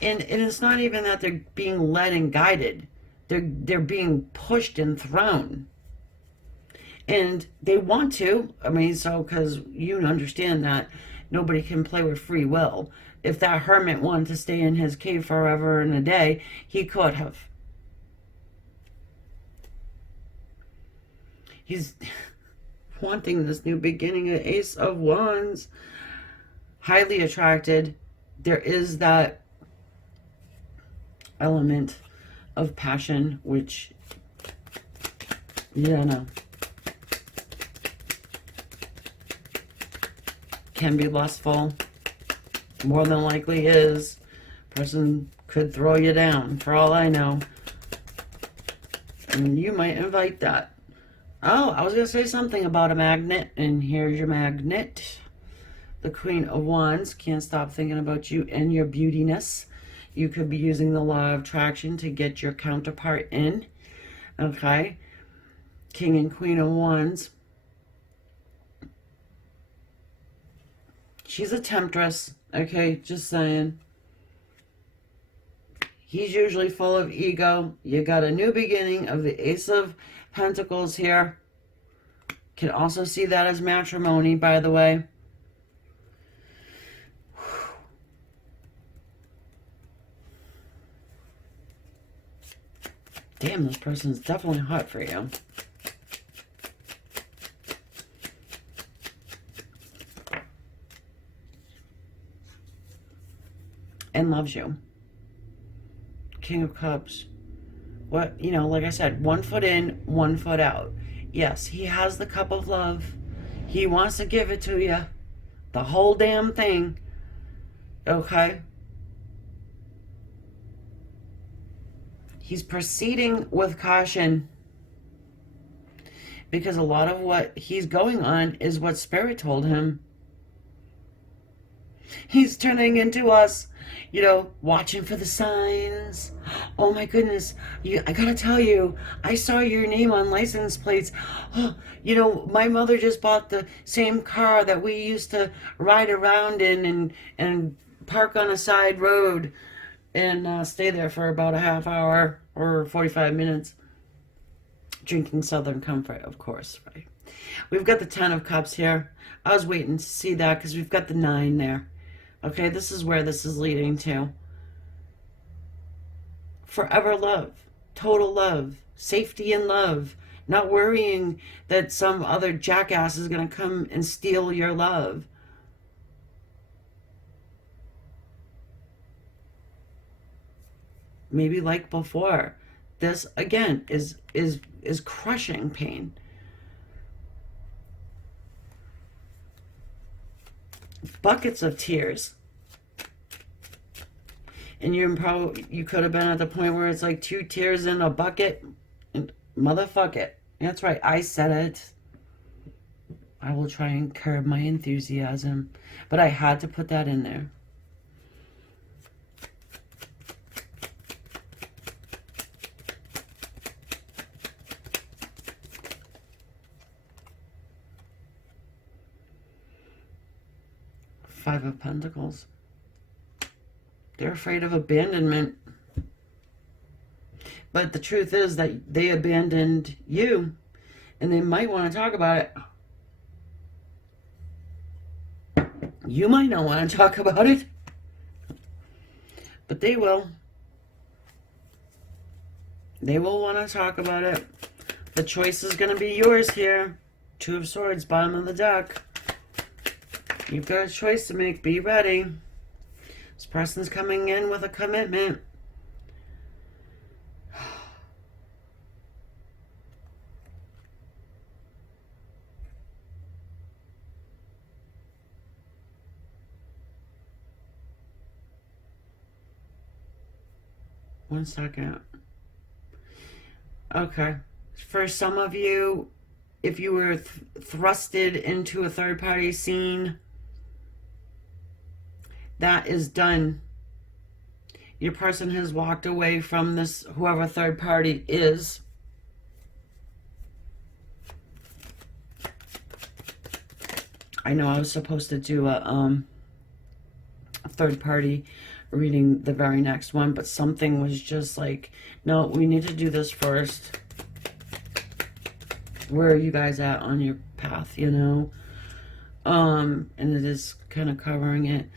And it's not even that they're being led and guided. They're being pushed and thrown. And they want to. I mean, so, because you understand that nobody can play with free will. If that hermit wanted to stay in his cave forever and a day, he could have. He's wanting this new beginning, an Ace of Wands. Highly attracted. There is that element of passion, which, yeah, no, can be lustful. More than likely is. Person could throw you down, for all I know. And you might invite that. Oh, I was going to say something about a magnet, and here's your magnet. The Queen of Wands. Can't stop thinking about you and your beautiness. You could be using the law of attraction to get your counterpart in. Okay. King and Queen of Wands. She's a temptress. Okay, just saying. He's usually full of ego. You got a new beginning of the Ace of Pentacles here. Can also see that as matrimony, by the way. Damn, this person's definitely hot for you. And loves you. King of Cups. What, you know, like I said, 1 foot in, 1 foot out. Yes, he has the cup of love. He wants to give it to you. The whole damn thing. Okay? He's proceeding with caution. Because a lot of what he's going on is what Spirit told him. He's turning into us, you know, watching for the signs. Oh my goodness, I gotta tell you, I saw your name on license plates. Oh, you know, my mother just bought the same car that we used to ride around in and park on a side road and stay there for about a half hour or 45 minutes. Drinking Southern Comfort, of course, right? We've got the 10 of Cups here. I was waiting to see that because we've got the 9 there. Okay, this is where this is leading to. Forever love, total love, safety and love, not worrying that some other jackass is going to come and steal your love. Maybe like before. This, again, is crushing pain. Buckets of tears. And you could have been at the point where it's like 2 tears in a bucket. And motherfuck it. That's right, I said it. I will try and curb my enthusiasm. But I had to put that in there. Five of Pentacles. They're afraid of abandonment. But the truth is that they abandoned you. And they might want to talk about it. You might not want to talk about it. But they will. They will want to talk about it. The choice is going to be yours here. 2 of Swords, bottom of the deck. You've got a choice to make. Be ready. This person's coming in with a commitment. One second. Okay. For some of you, if you were thrusted into a third-party scene, that is done. Your person has walked away from this, whoever third party is. I know I was supposed to do a third party reading the very next one, but something was just like, no, we need to do this first. Where are you guys at on your path, you know? And it is kind of covering it.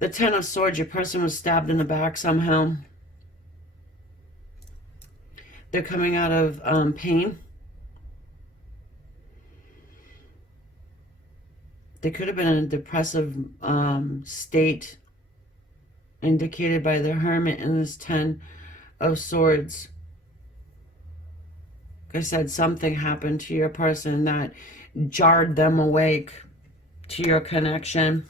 The Ten of Swords, your person was stabbed in the back somehow. They're coming out of pain. They could have been in a depressive state, indicated by the Hermit and this Ten of Swords. Like I said, something happened to your person that jarred them awake to your connection.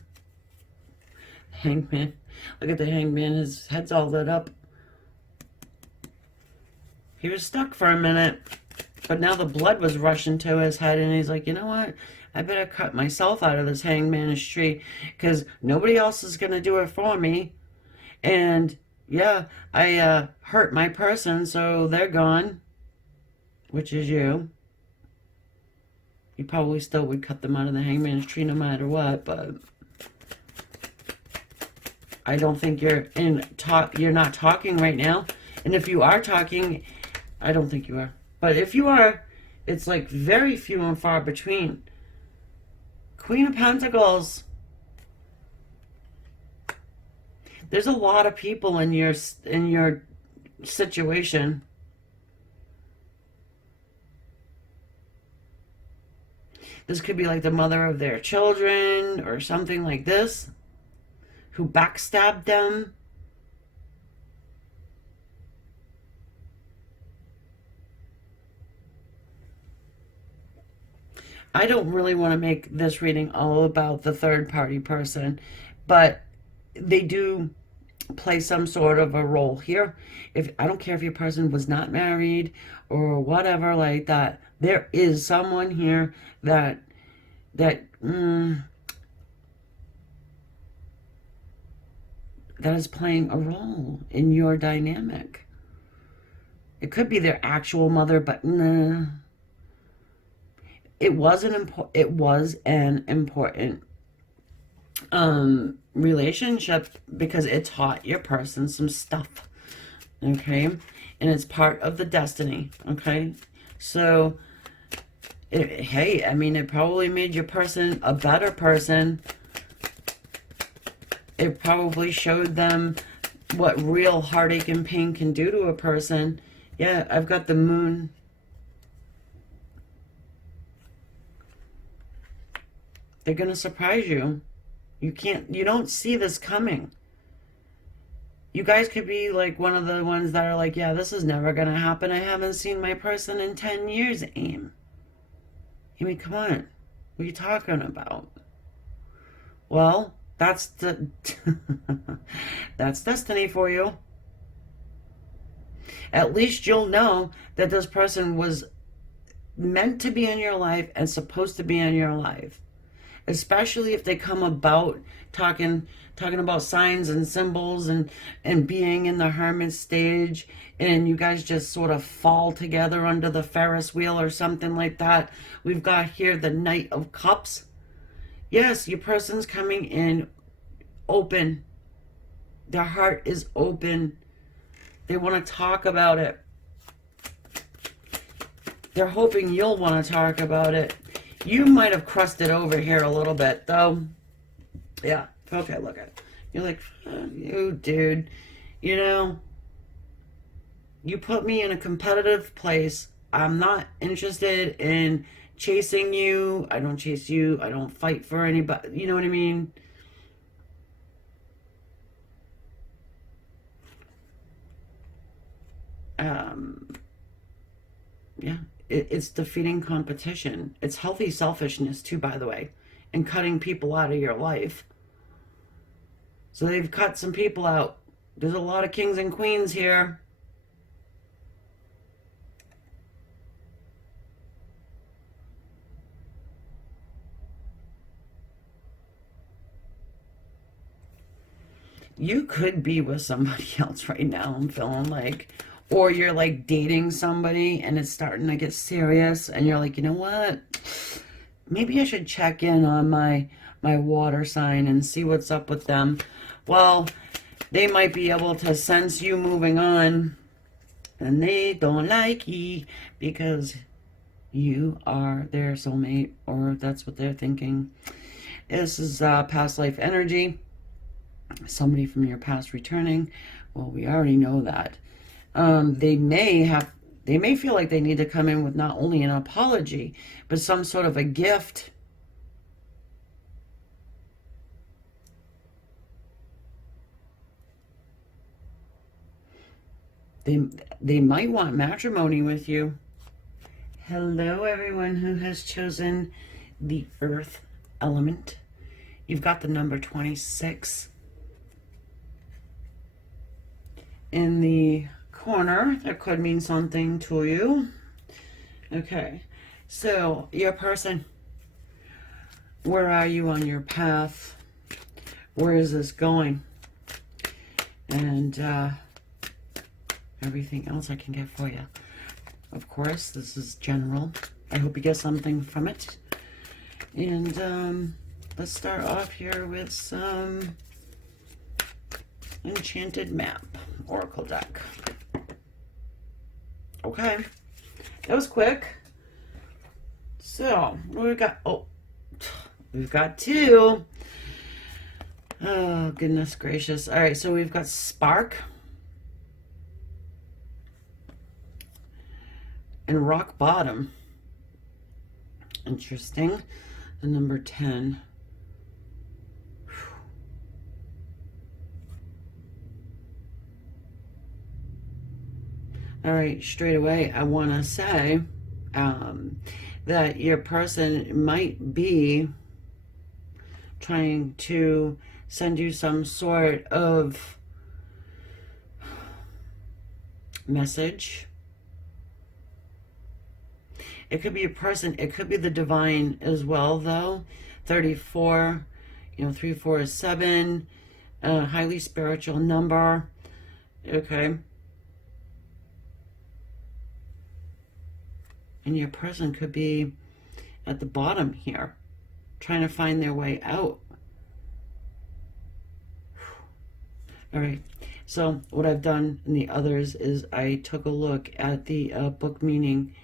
Hangman. Look at the Hangman. His head's all lit up. He was stuck for a minute, but now the blood was rushing to his head, and he's like, you know what? I better cut myself out of this hangmanish tree, because nobody else is going to do it for me. And yeah, I hurt my person, so they're gone, which is you. You probably still would cut them out of the hangman's tree no matter what, but I don't think you're not talking right now. And if you are talking, I don't think you are. But if you are, it's like very few and far between. Queen of Pentacles. There's a lot of people in your situation. This could be like the mother of their children or something like this, who backstabbed them. I don't really want to make this reading all about the third party person, but they do play some sort of a role here. I don't care if your person was not married or whatever like that, there is someone here that is playing a role in your dynamic. It could be their actual mother, but nah. It was an important relationship, because it taught your person some stuff, okay? And it's part of the destiny, okay? So, hey, I mean, it probably made your person a better person. It probably showed them what real heartache and pain can do to a person. Yeah, I've got the Moon. They're going to surprise you. You don't see this coming. You guys could be like one of the ones that are like, yeah, this is never going to happen. I haven't seen my person in 10 years, aim. I mean, come on. What are you talking about? Well, that's that's destiny for you. At least you'll know that this person was meant to be in your life and supposed to be in your life. Especially if they come about talking about signs and symbols and being in the hermit stage, and you guys just sort of fall together under the Ferris wheel or something like that. We've got here the Knight of Cups. Yes, your person's coming in open. Their heart is open. They want to talk about it. They're hoping you'll want to talk about it. You might have crusted over here a little bit, though. Yeah. Okay, look at it. You're like, you, dude. You know, you put me in a competitive place. I'm not interested in chasing you. I don't chase you. I don't fight for anybody. You know what I mean? Yeah. It's defeating competition. It's healthy selfishness too, by the way, and cutting people out of your life. So they've cut some people out. There's a lot of kings and queens here. You could be with somebody else right now, I'm feeling like. Or you're like dating somebody and it's starting to get serious and you're like, you know what? Maybe I should check in on my water sign and see what's up with them. Well, they might be able to sense you moving on, and they don't like you because you are their soulmate, or that's what they're thinking. This is past life energy. Somebody from your past returning. Well, we already know that. They may feel like they need to come in with not only an apology, but some sort of a gift. They might want matrimony with you. Hello, everyone who has chosen the earth element. You've got the number 26 in the corner. That could mean something to you. Okay, so your person, where are you on your path? Where is this going? And everything else I can get for you. Of course, this is general. I hope you get something from it. And let's start off here with some enchanted map oracle deck. Okay, that was quick. So what we got? Oh, we've got two. Oh, goodness gracious. All right, so we've got spark and rock bottom. Interesting. The number 10. All right, straight away, I want to say that your person might be trying to send you some sort of message. It could be a person. It could be the divine as well, though. 34, 3, 4 is 7. Highly spiritual number. Okay. And your person could be at the bottom here, trying to find their way out. All right. So what I've done in the others is I took a look at the book meaning,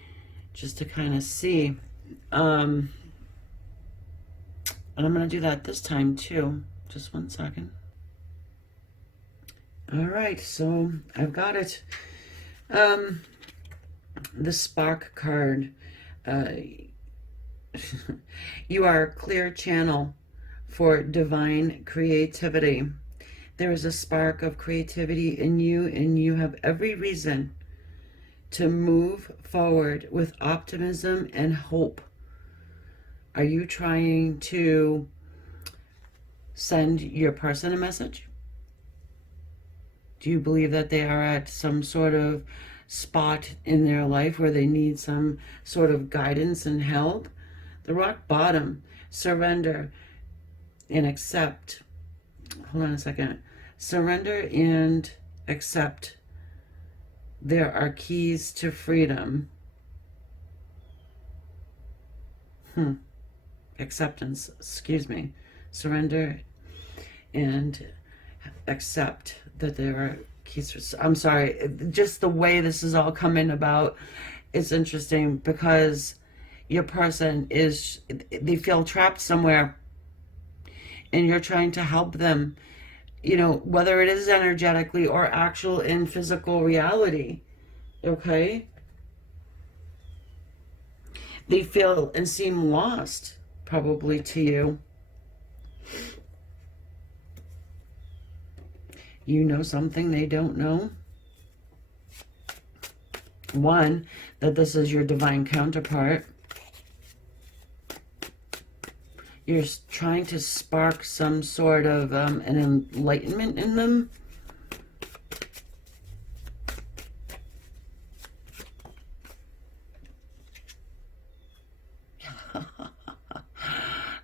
just to kind of see. And I'm going to do that this time too. Just one second. All right, so I've got it. The spark card. You are a clear channel for divine creativity. There is a spark of creativity in you, and you have every reason to move forward with optimism and hope. Are you trying to send your person a message? Do you believe that they are at some sort of spot in their life where they need some sort of guidance and help? The rock bottom, surrender and accept. Hold on a second. Surrender and accept. There are keys to freedom. Acceptance, excuse me. Surrender and accept that there are keys to, I'm sorry, just the way this is all coming about, it's interesting because your person is, they feel trapped somewhere and you're trying to help them, whether it is energetically or actual in physical reality. Okay? They feel and seem lost, probably, to you. You know something they don't know. One, that this is your divine counterpart. You're trying to spark some sort of an enlightenment in them.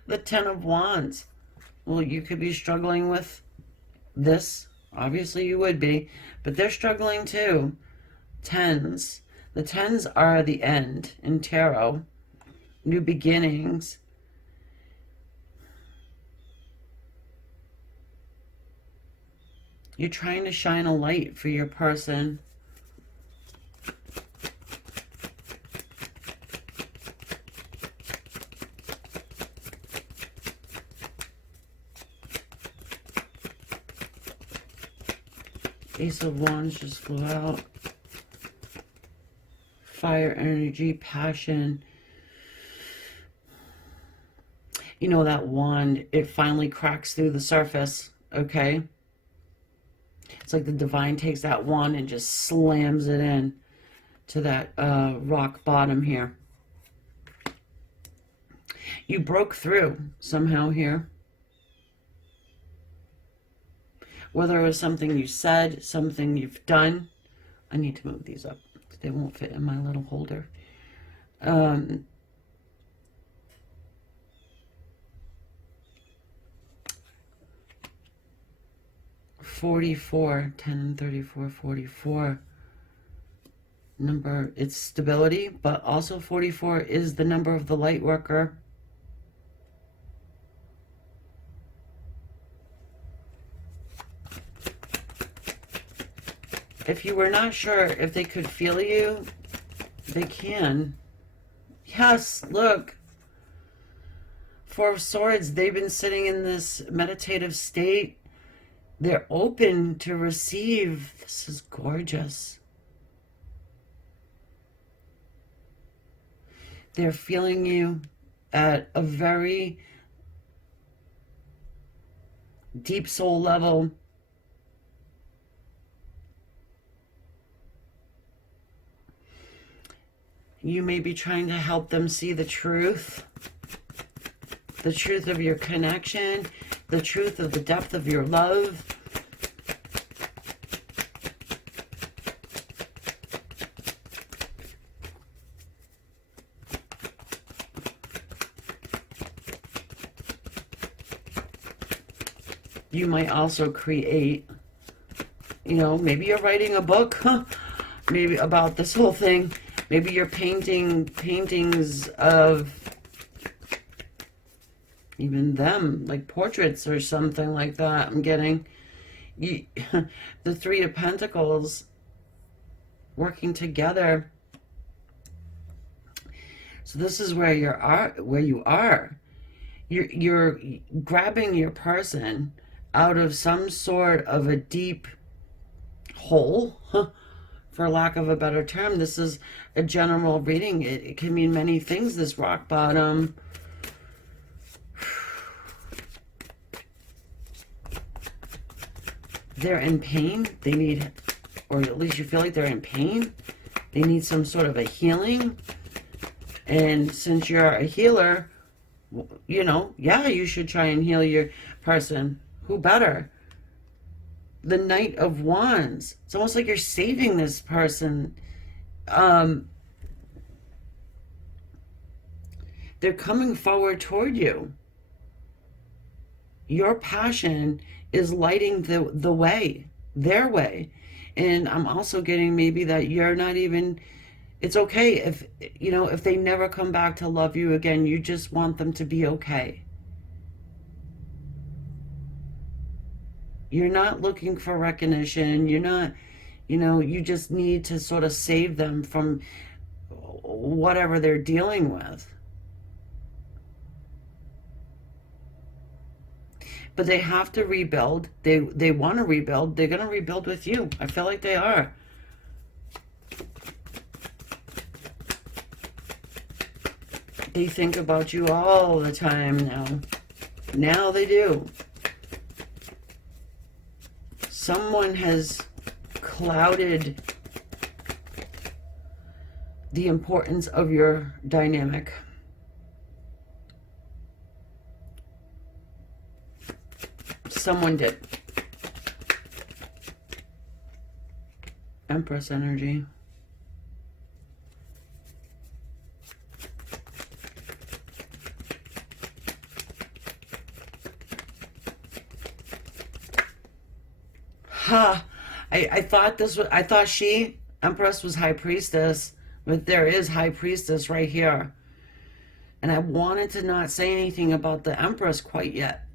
The Ten of Wands. Well, you could be struggling with this. Obviously, you would be. But they're struggling too. Tens. The tens are the end in tarot. New beginnings. You're trying to shine a light for your person. Ace of Wands just flew out. Fire energy, passion. You know, that wand, it finally cracks through the surface, okay? It's like the divine takes that wand and just slams it in to that rock bottom here. You broke through somehow here. Whether it was something you said, something you've done. I need to move these up. They won't fit in my little holder. 44, 10 and 34, 44. Number, it's stability, but also 44 is the number of the light worker. If you were not sure if they could feel you, they can. Yes, look. Four of Swords, they've been sitting in this meditative state. They're open to receive. This is gorgeous. They're feeling you at a very deep soul level. You may be trying to help them see the truth of your connection, the truth of the depth of your love. You might also create, you know, maybe you're writing a book, maybe about this whole thing. Maybe you're painting paintings of even them, like portraits or something like that. I'm getting you, the Three of Pentacles working together. So this is where you are. You're grabbing your person out of some sort of a deep hole, for lack of a better term. This is a general reading. It can mean many things, this rock bottom. They're in pain. They need, or at least you feel like they're in pain. They need some sort of a healing. And since you're a healer, you know, yeah, you should try and heal your person. Who better? The Knight of Wands. It's almost like you're saving this person. They're coming forward toward you. Your passion is lighting the way, their way. And I'm also getting maybe that you're not even, it's okay if, you know, if they never come back to love you again, you just want them to be okay. You're not looking for recognition. You're not, you know, you just need to sort of save them from whatever they're dealing with. But they have to rebuild. They want to rebuild. They're going to rebuild with you. I feel like they are. They think about you all the time now. Now they do. Someone has clouded the importance of your dynamic. Someone did. Empress energy. Ha! I thought this was, I thought she, Empress, was High Priestess, but there is High Priestess right here. And I wanted to not say anything about the Empress quite yet,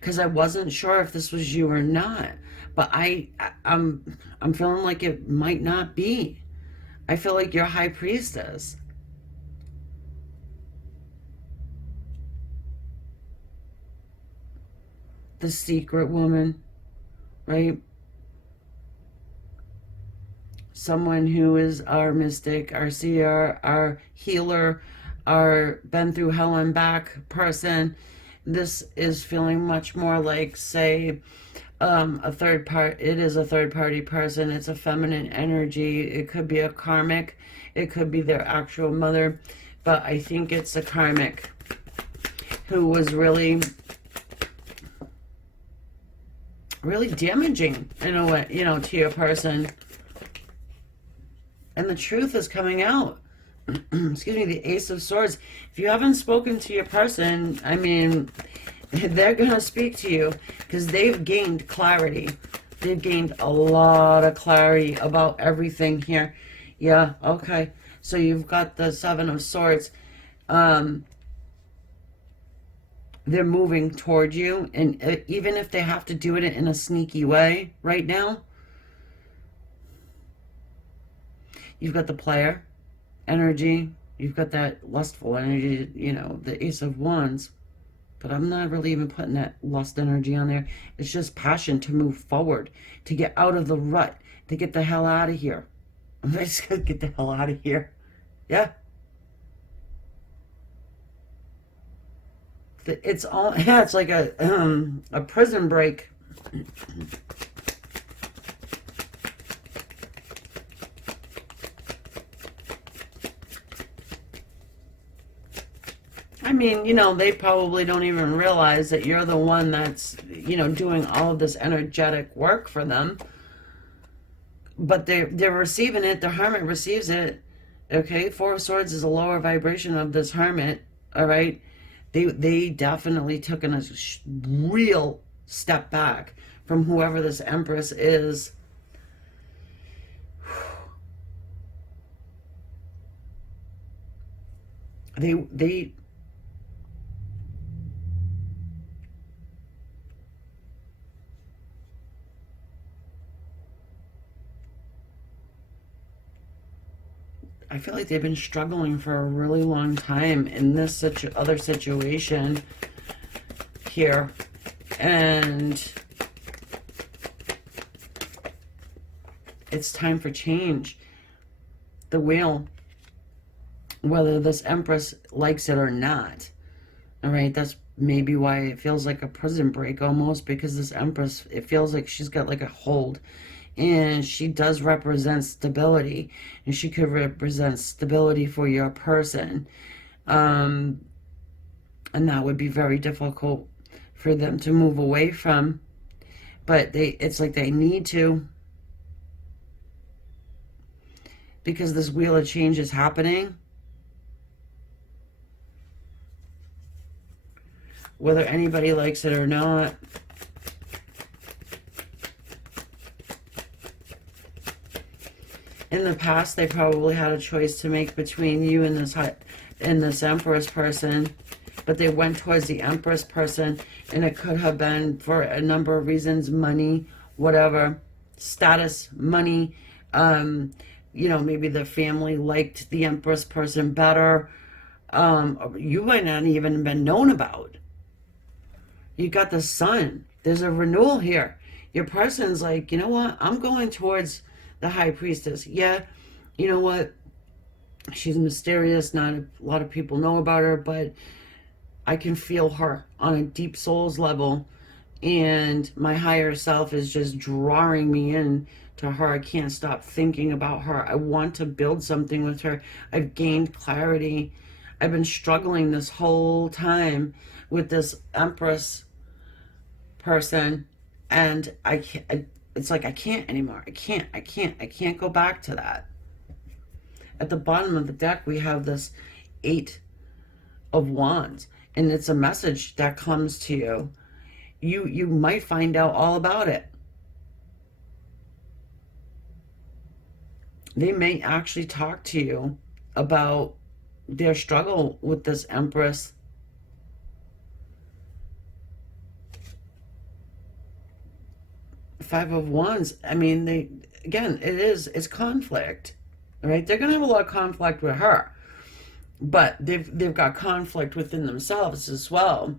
because I wasn't sure if this was you or not. But I'm feeling like it might not be. I feel like you're High Priestess. The secret woman. right? Someone who is our mystic, our seer, our healer, our been through hell and back person. This is feeling much more like, say, a third part. It is a third party person. It's a feminine energy. It could be a karmic. It could be their actual mother, but I think it's a karmic who was really damaging in a way, to your person. And the truth is coming out. Excuse me, the Ace of Swords. If you haven't spoken to your person, I mean, they're going to speak to you because they've gained clarity. They've gained a lot of clarity about everything here. Yeah, okay. So you've got the Seven of Swords. They're moving toward you, and even if they have to do it in a sneaky way right now, you've got the player energy, you've got that lustful energy, the Ace of Wands. But I'm not really even putting that lust energy on there. It's just passion to move forward, to get out of the rut, to get the hell out of here. I'm just gonna get the hell out of here. Yeah. It's all, yeah, it's like a prison break. I mean, they probably don't even realize that you're the one that's, doing all of this energetic work for them. But they're receiving it. The Hermit receives it. Okay, Four of Swords is a lower vibration of this Hermit. All right, they definitely took a real step back from whoever this Empress is. They I feel like they've been struggling for a really long time in this other situation here. And it's time for change. The wheel, whether this Empress likes it or not. All right, that's maybe why it feels like a prison break almost, because this Empress, it feels like she's got like a hold. And she does represent stability, and she could represent stability for your person. And that would be very difficult for them to move away from. But it's like they need to, because this wheel of change is happening. Whether anybody likes it or not. In the past, they probably had a choice to make between you and this Empress person, but they went towards the Empress person, and it could have been for a number of reasons: money, whatever, status, money. Maybe the family liked the Empress person better. You might not even been known about. You got the Sun. There's a renewal here. Your person's like, you know what? I'm going towards the High Priestess. Yeah, you know what? She's mysterious. Not a lot of people know about her, but I can feel her on a deep soul's level. And my higher self is just drawing me in to her. I can't stop thinking about her. I want to build something with her. I've gained clarity. I've been struggling this whole time with this Empress person, and it's like I can't anymore. I can't go back to that. At the bottom of the deck, we have this Eight of Wands, and it's a message that comes to you. You might find out all about it. They may actually talk to you about their struggle with this Empress. Five of Wands, I mean, it's conflict, right? They're going to have a lot of conflict with her, but they've got conflict within themselves as well.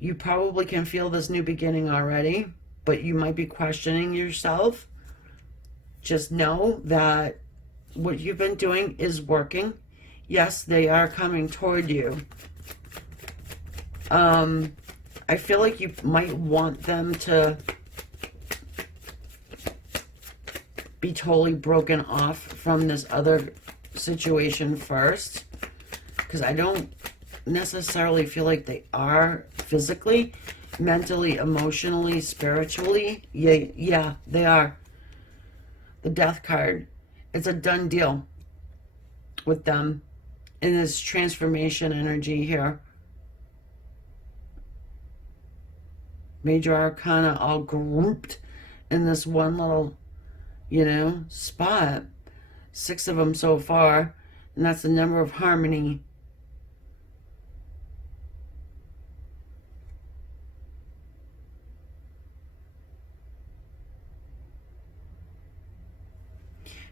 You probably can feel this new beginning already, but you might be questioning yourself. Just know that what you've been doing is working. Yes, they are coming toward you. I feel like you might want them to be totally broken off from this other situation first, because I don't necessarily feel like they are physically, mentally, emotionally, spiritually. Yeah, they are. The Death card. It's a done deal with them in this transformation energy here. Major Arcana all grouped in this one little, spot. 6 of them so far, and that's the number of harmony.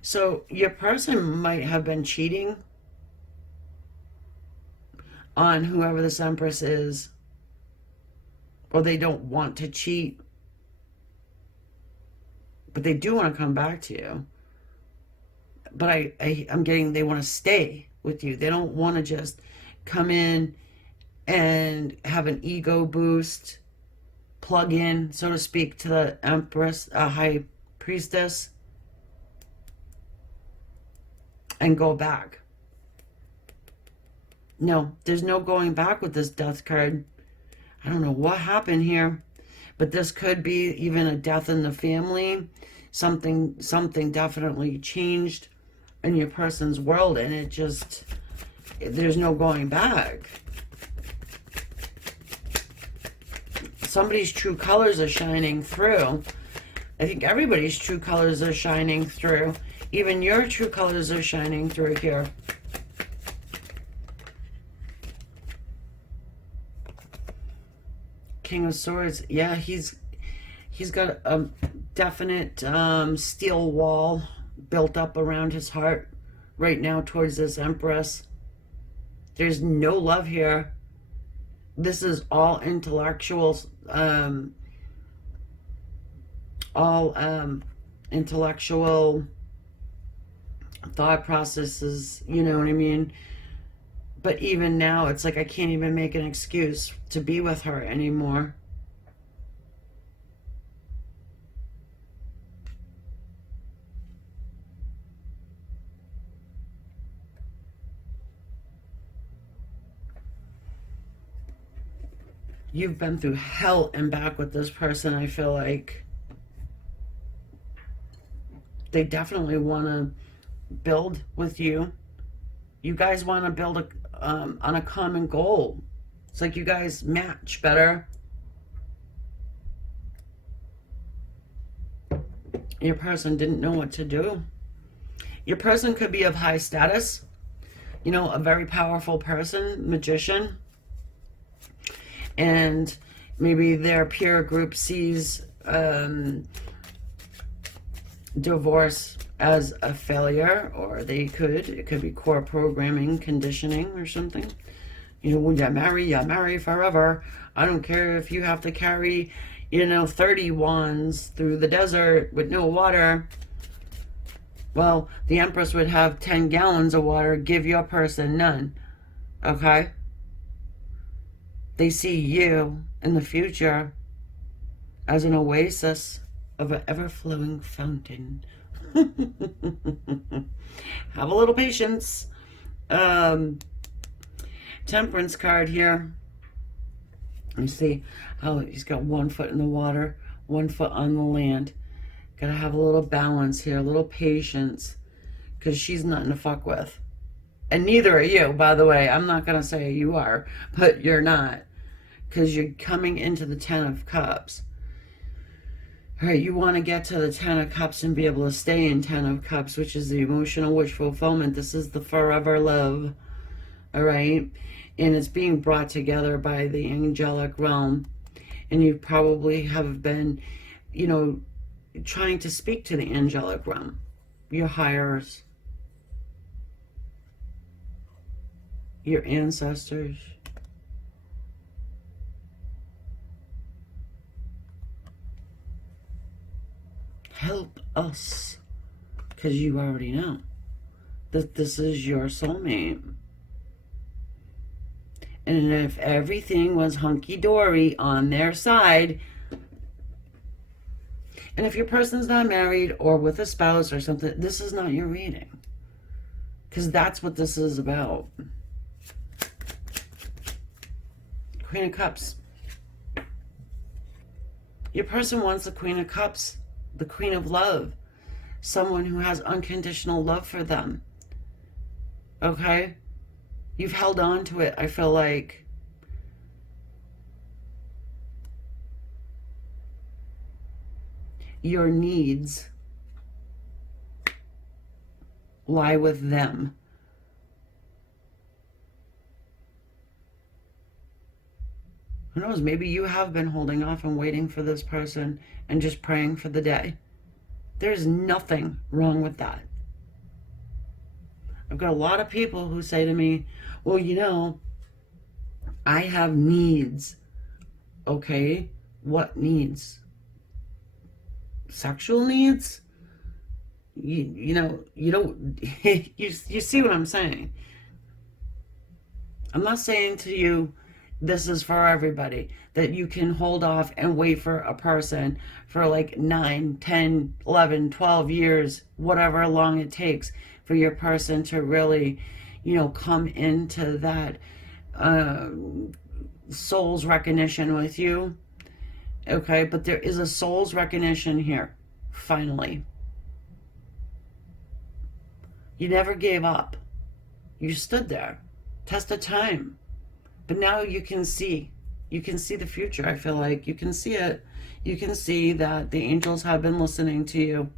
So your person might have been cheating on whoever this Empress is, or they don't want to cheat, but they do want to come back to you. But I'm getting they want to stay with you. They don't want to just come in and have an ego boost, plug in, so to speak, to the Empress, High Priestess, and go back. No, there's no going back with this Death card. I don't know what happened here, but this could be even a death in the family. Something definitely changed in your person's world, and there's no going back. Somebody's true colors are shining through. I think everybody's true colors are shining through. Even your true colors are shining through here. King of Swords. Yeah, he's got a definite steel wall built up around his heart right now towards this Empress. There's no love here. This is all intellectual, intellectual thought processes, you know what I mean? But even now, it's like I can't even make an excuse to be with her anymore. You've been through hell and back with this person, I feel like. They definitely want to build with you. You guys want to build on a common goal. It's like you guys match better. Your person didn't know what to do. Your person could be of high status, a very powerful person, magician, and maybe their peer group sees divorce as a failure, or it could be core programming, conditioning, or something. When you marry forever. I don't care if you have to carry 30 wands through the desert with no water. Well, the Empress would have 10 gallons of water, give your person none. Okay? They see you in the future as an oasis of an ever-flowing fountain. Have a little patience. Temperance card here. Let me see how he's got 1 foot in the water, 1 foot on the land. Gotta have a little balance here, a little patience, because she's nothing to fuck with. And neither are you, by the way. I'm not gonna say you are, but you're not, because you're coming into the 10 of Cups. All right, you want to get to the 10 of Cups and be able to stay in 10 of Cups, which is the emotional wish fulfillment. This is the forever love, all right? And it's being brought together by the angelic realm. And you probably have been, trying to speak to the angelic realm, your higher, your ancestors. us, because you already know that this is your soulmate. And if everything was hunky-dory on their side, and if your person's not married or with a spouse or something, this is not your reading. Because that's what this is about. Queen of Cups. Your person wants the Queen of Cups, the Queen of Love. Someone who has unconditional love for them. Okay? You've held on to it, I feel like. Your needs lie with them. Who knows, maybe you have been holding off and waiting for this person and just praying for the day. There's nothing wrong with that. I've got a lot of people who say to me, well, you know, I have needs. Okay, what needs? Sexual needs? You know, you don't, you see what I'm saying? I'm not saying to you, this is for everybody, that you can hold off and wait for a person for like 9, 10, 11, 12 years, whatever long it takes for your person to really, you know, come into that soul's recognition with you. Okay, but there is a soul's recognition here, finally. You never gave up. You stood there, test of time. But now you can see the future. I feel like you can see it. You can see that the angels have been listening to you.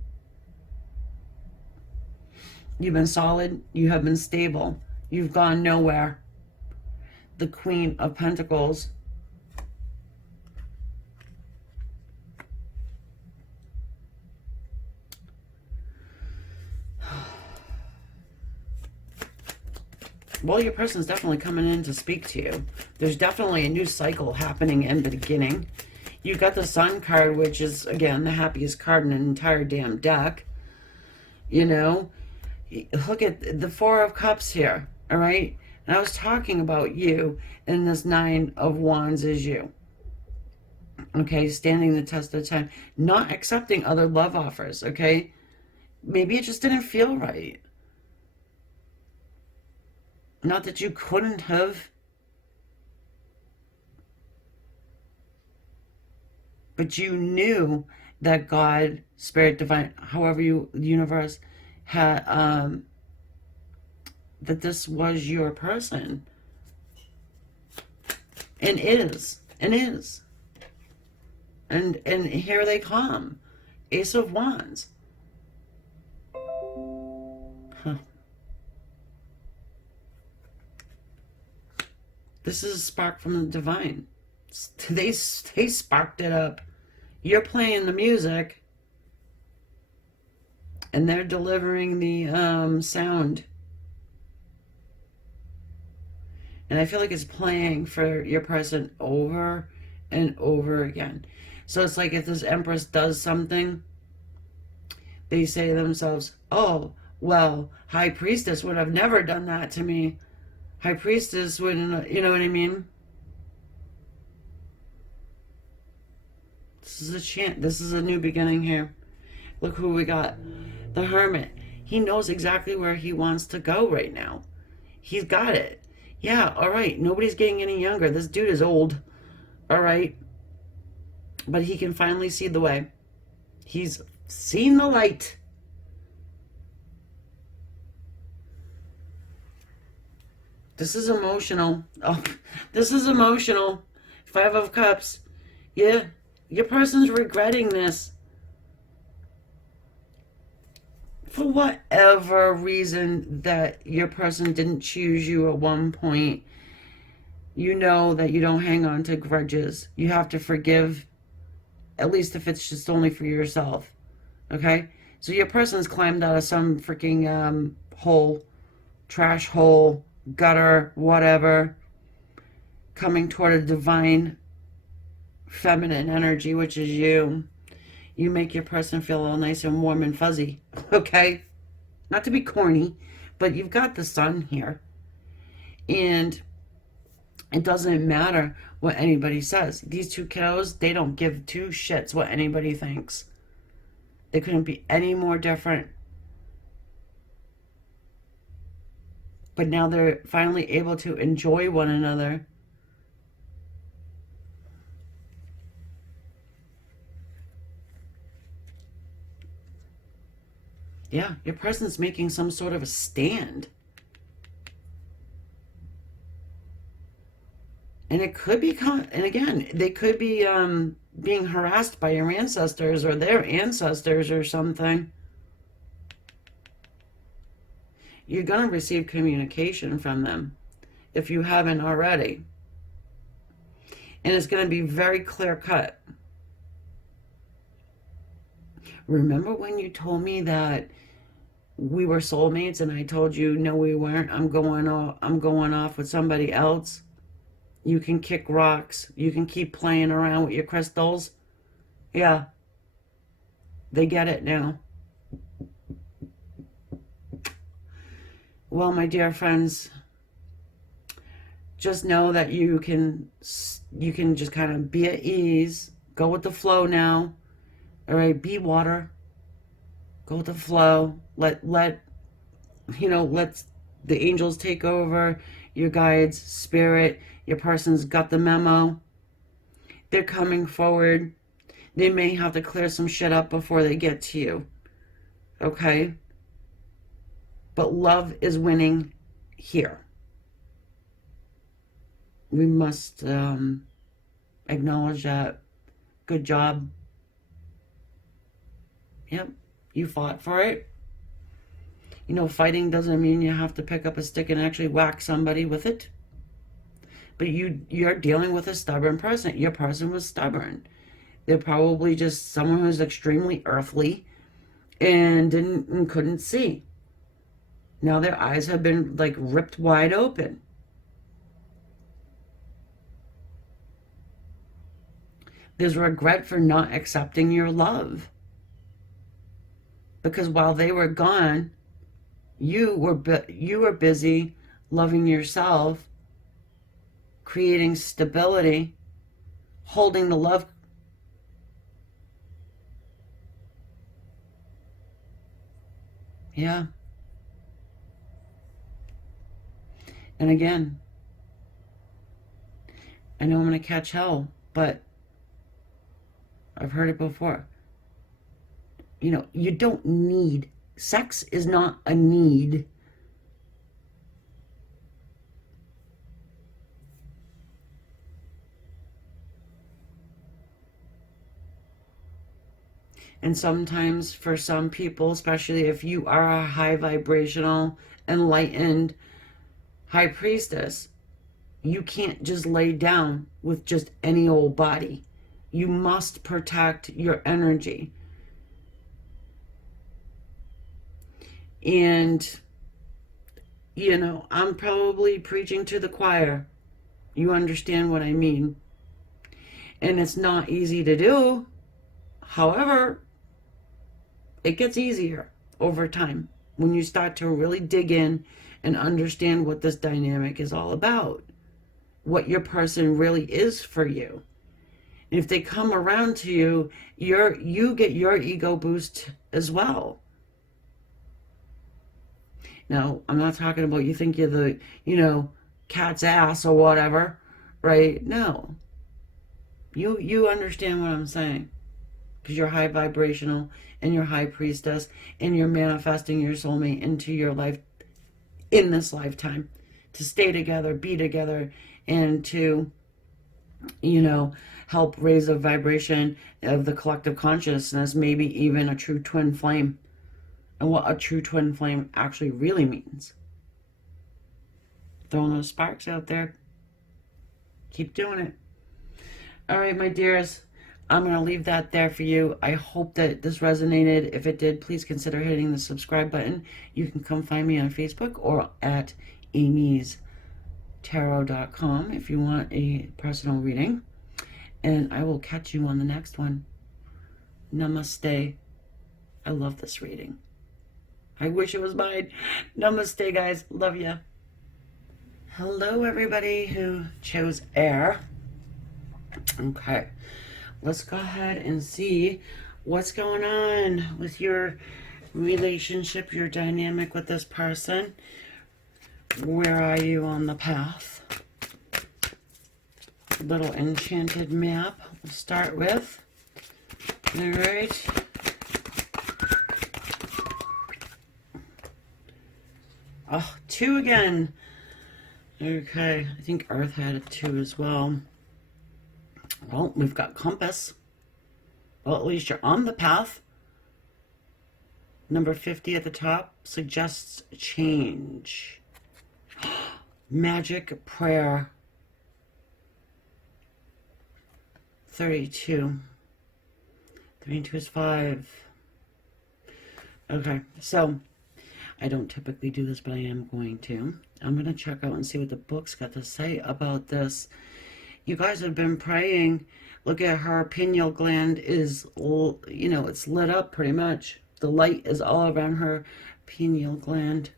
You've been solid. You have been stable. You've gone nowhere. The Queen of Pentacles. Well, your person's definitely coming in to speak to you. There's definitely a new cycle happening in the beginning. You've got the Sun card, which is, again, the happiest card in an entire damn deck. You know, look at the Four of Cups here, all right? And I was talking about you, and this Nine of Wands is you. Okay, standing the test of time. Not accepting other love offers, okay? Maybe it just didn't feel right. Not that you couldn't have. But you knew that God, Spirit, Divine, however you, the universe, had, that this was your person. And is. And is. And here they come. Ace of Wands. Huh. This is a spark from the divine. They sparked it up. You're playing the music, and they're delivering the sound. And I feel like it's playing for your person over and over again. So it's like if this Empress does something, they say to themselves, oh, well, High Priestess would have never done that to me. High Priestess wouldn't, you know what I mean? This is a chance. This is a new beginning here. Look who we got. The Hermit. He knows exactly where he wants to go right now. He's got it. Yeah, all right. Nobody's getting any younger. This dude is old. All right. But he can finally see the way. He's seen the light. This is emotional. Oh, this is emotional. Five of Cups. Yeah, your person's regretting this. For whatever reason that your person didn't choose you at one point, you know that you don't hang on to grudges. You have to forgive, at least if it's just only for yourself. Okay? So your person's climbed out of some freaking hole, trash hole, gutter, whatever, coming toward a divine feminine energy, which is you. You make your person feel all nice and warm and fuzzy, okay? Not to be corny, but you've got the sun here. And it doesn't matter what anybody says. These two kiddos, they don't give two shits what anybody thinks. They couldn't be any more different. But now they're finally able to enjoy one another. Yeah, your person's making some sort of a stand. And it could be, and again, they could be being harassed by your ancestors or their ancestors or something. You're going to receive communication from them if you haven't already. And it's going to be very clear cut. Remember when you told me that we were soulmates and I told you, no, we weren't. I'm going off with somebody else. You can kick rocks. You can keep playing around with your crystals. Yeah. They get it now. Well, my dear friends, just know that you can just kind of be at ease. Go with the flow now. All right, be water. Go with the flow. Let the angels take over. Your guides, spirit, your person's got the memo. They're coming forward. They may have to clear some shit up before they get to you. Okay? But love is winning here. We must acknowledge that. Good job. Yep, you fought for it. You know, fighting doesn't mean you have to pick up a stick and actually whack somebody with it. But you're dealing with a stubborn person. Your person was stubborn. They're probably just someone who's extremely earthly and couldn't see. Now their eyes have been like ripped wide open. There's regret for not accepting your love. Because while they were gone, you were busy loving yourself, creating stability, holding the love. Yeah. And again, I know I'm going to catch hell, but I've heard it before. You know, you don't need, sex is not a need. And sometimes for some people, especially if you are a high vibrational, enlightened high priestess, you can't just lay down with just any old body. You must protect your energy. And, you know, I'm probably preaching to the choir. You understand what I mean. And it's not easy to do. However, it gets easier over time when you start to really dig in and understand what this dynamic is all about. What your person really is for you. And if they come around to you, you get your ego boost as well. Now, I'm not talking about you think you're the, cat's ass or whatever, right? No. You understand what I'm saying. Because you're high vibrational and you're high priestess and you're manifesting your soulmate into your life in this lifetime to stay together, be together, and to, help raise a vibration of the collective consciousness, maybe even a true twin flame. And what a true twin flame actually really means. Throwing those sparks out there. Keep doing it. All right, my dears. I'm going to leave that there for you. I hope that this resonated. If it did, please consider hitting the subscribe button. You can come find me on Facebook or at amystarot.com if you want a personal reading. And I will catch you on the next one. Namaste. I love this reading. I wish it was mine. Namaste, guys. Love ya. Hello, everybody who chose air. Okay. Let's go ahead and see what's going on with your relationship, your dynamic with this person. Where are you on the path? Little enchanted map we'll start with. All right. Oh, 2 again. Okay, I think Earth had a 2 as well. Well, we've got compass. Well, at least you're on the path. Number 50 at the top suggests change. Magic prayer. 32. 32 is 5. Okay, so I don't typically do this, but I am going to. I'm going to check out and see what the book's got to say about this. You guys have been praying. Look at her pineal gland is, you know, it's lit up pretty much. The light is all around her pineal gland.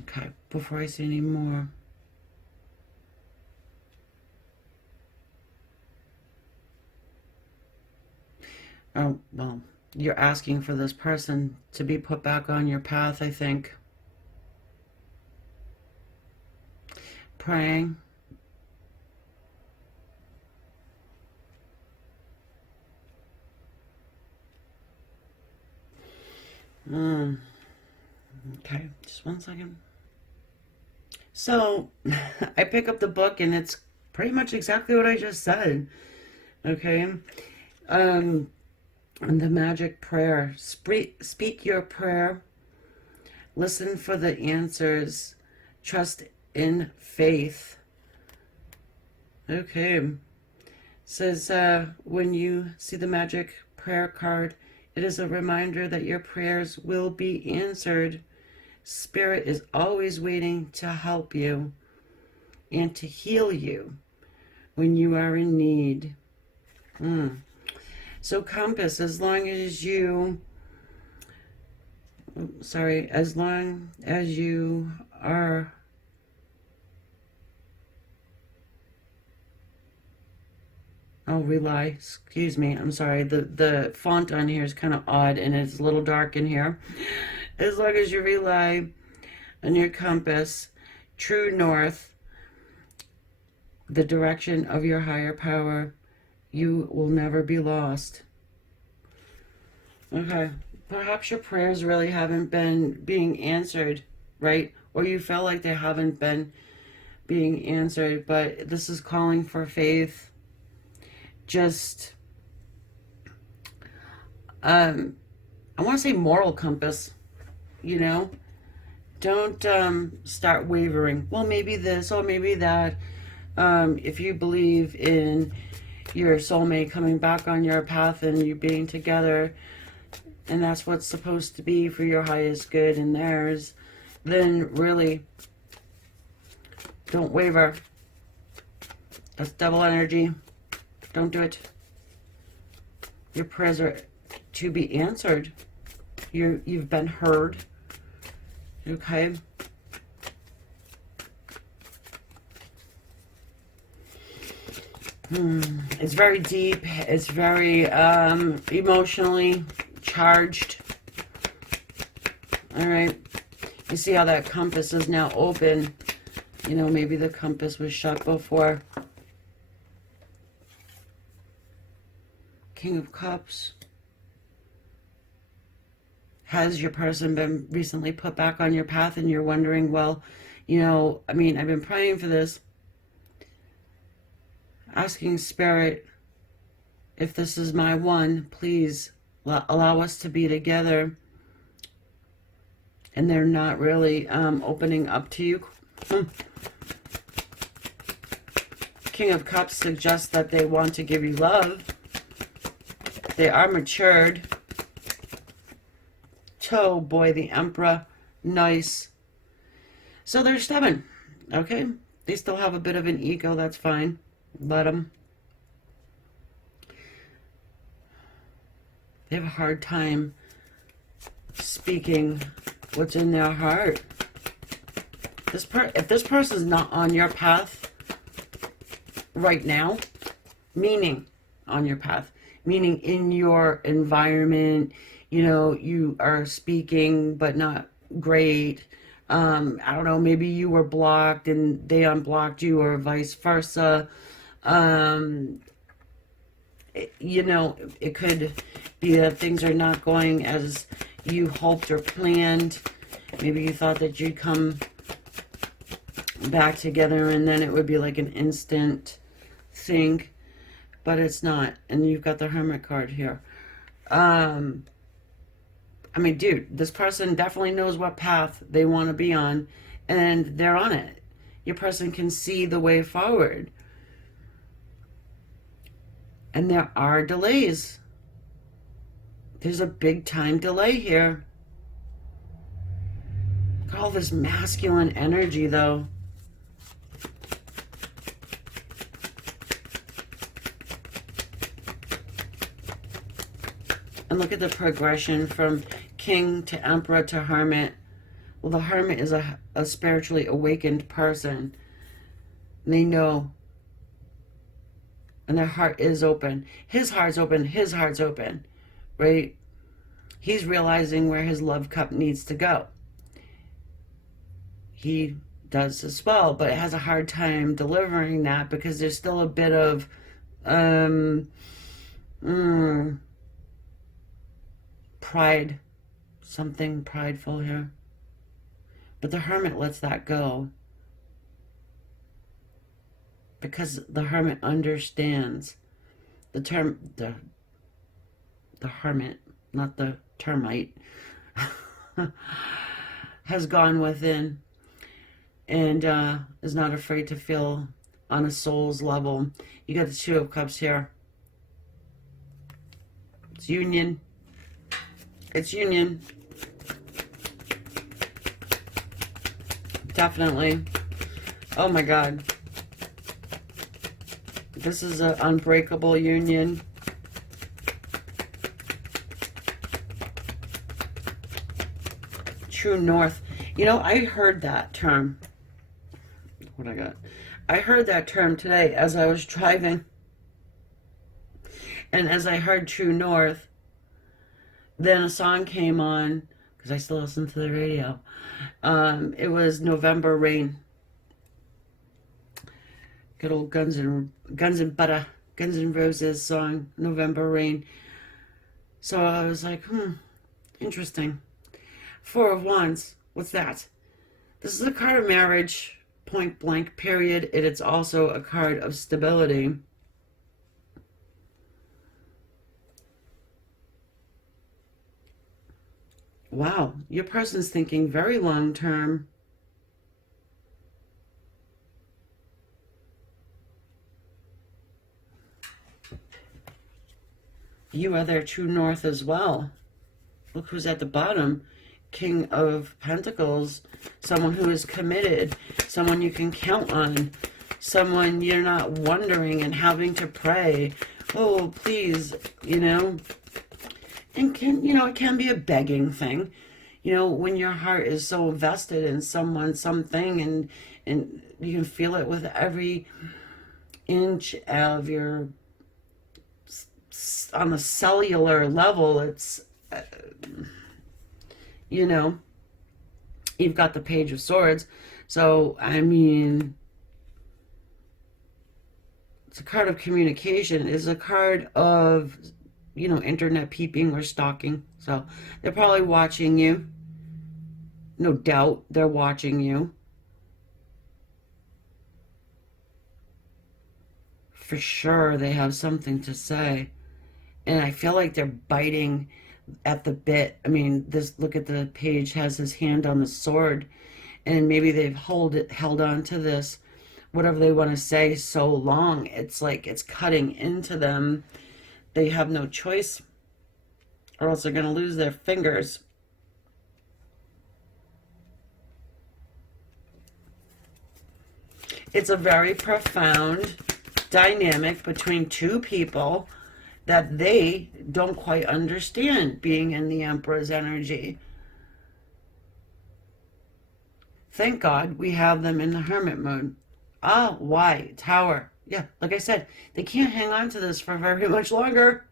Okay, before I say any more. Oh, well, you're asking for this person to be put back on your path, I think. Praying. Okay, just 1 second. So, I pick up the book and it's pretty much exactly what I just said. Okay. The magic prayer. Speak your prayer. Listen for the answers. Trust in faith. Okay. Says, when you see the magic prayer card, it is a reminder that your prayers will be answered. Spirit is always waiting to help you and to heal you when you are in need. So compass, as long as you are rely, excuse me, I'm sorry, the font on here is kind of odd and it's a little dark in here. As long as you rely on your compass, true north, the direction of your higher power, you will never be lost. Okay, perhaps your prayers really haven't been being answered, right? Or you feel like they haven't been being answered, but this is calling for faith. Just, I want to say moral compass, you know? Don't start wavering. Well, maybe this or maybe that. If you believe in your soulmate coming back on your path and you being together, and that's what's supposed to be for your highest good and theirs, then really don't waver. That's double energy. Don't do it. Your prayers are to be answered. You've been heard. Okay? It's very deep. It's very emotionally charged. All right. You see how that compass is now open. You know, maybe the compass was shut before. King of Cups. Has your person been recently put back on your path and you're wondering, well, you know, I mean, I've been praying for this. Asking Spirit, if this is my one, please allow us to be together. And they're not really opening up to you. King of Cups suggests that they want to give you love. They are matured. Oh boy, the Emperor. Nice. So they're stubborn. Okay? They still have a bit of an ego. That's fine. Let them. They have a hard time speaking what's in their heart. If this person's not on your path right now, meaning on your path, meaning in your environment, you know, you are speaking but not great. I don't know, maybe you were blocked and they unblocked you, or vice versa. You know, it could be that things are not going as you hoped or planned. Maybe you thought that you'd come back together and then it would be like an instant thing, but it's not. And you've got the Hermit card here. I mean, dude, this person definitely knows what path they want to be on, and they're on it. Your person can see the way forward. And there are delays. There's a big time delay here. Look at all this masculine energy, though. And look at the progression from King to Emperor to Hermit. Well, the Hermit is a spiritually awakened person. They know. And their heart is open. His heart's open. His heart's open. Right? He's realizing where his love cup needs to go. He does as well, but has a hard time delivering that because there's still a bit of pride, something prideful here. But the Hermit lets that go because the Hermit understands the Hermit, not the termite, has gone within and is not afraid to feel on a soul's level. You got the Two of Cups here. It's union. It's union. Definitely. Oh my God. This is an unbreakable union. True North. You know, I heard that term. What I got? I heard that term today as I was driving. And as I heard True North, then a song came on, because I still listen to the radio. It was November Rain. Good old Guns and Roses song, November Rain. So I was like, interesting. Four of Wands, what's that? This is a card of marriage, point blank, period. It's also a card of stability. Wow, your person's thinking very long term. You are their true north as well. Look who's at the bottom. King of Pentacles. Someone who is committed. Someone you can count on. Someone you're not wondering and having to pray. Oh, please, you know. And it can be a begging thing. You know, when your heart is so vested in someone, something, and you can feel it with every inch of your, on the cellular level, it's, you know, you've got the Page of Swords. So, I mean, it's a card of communication. It's a card of, you know, internet peeping or stalking. So they're probably watching you. No doubt they're watching you. For sure they have something to say. And I feel like they're biting at the bit. I mean, look at the page, has his hand on the sword. And maybe they've held on to this, whatever they want to say, so long. It's like it's cutting into them. They have no choice, or else they're going to lose their fingers. It's a very profound dynamic between two people that they don't quite understand being in the Emperor's energy. Thank God we have them in the Hermit mode. Ah, why? Tower. Yeah, like I said, they can't hang on to this for very much longer.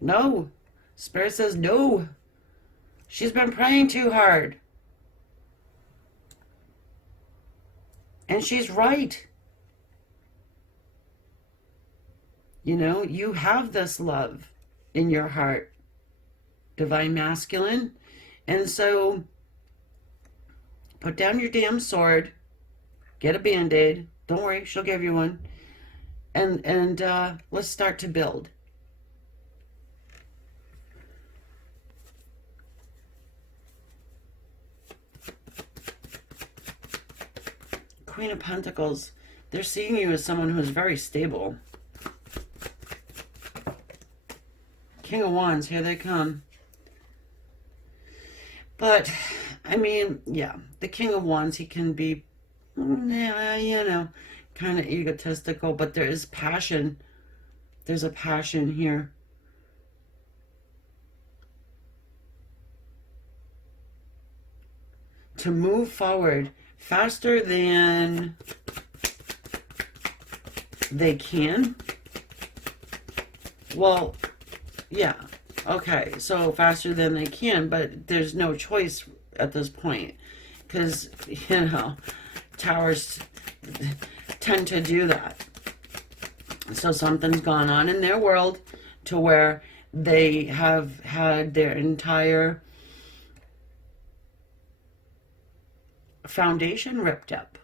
No. Spirit says no. She's been praying too hard. And she's right. You know, you have this love in your heart, divine masculine. And so put down your damn sword, get a band-aid. Don't worry, she'll give you one. And let's start to build. Queen of Pentacles, they're seeing you as someone who is very stable. King of Wands, here they come. But, I mean, yeah, the King of Wands, he can be, yeah, you know, kind of egotistical, but there is passion. There's a passion here. To move forward faster than they can. Well, yeah, okay, so faster than they can, but there's no choice at this point, because, you know, towers tend to do that. So something's gone on in their world to where they have had their entire foundation ripped up.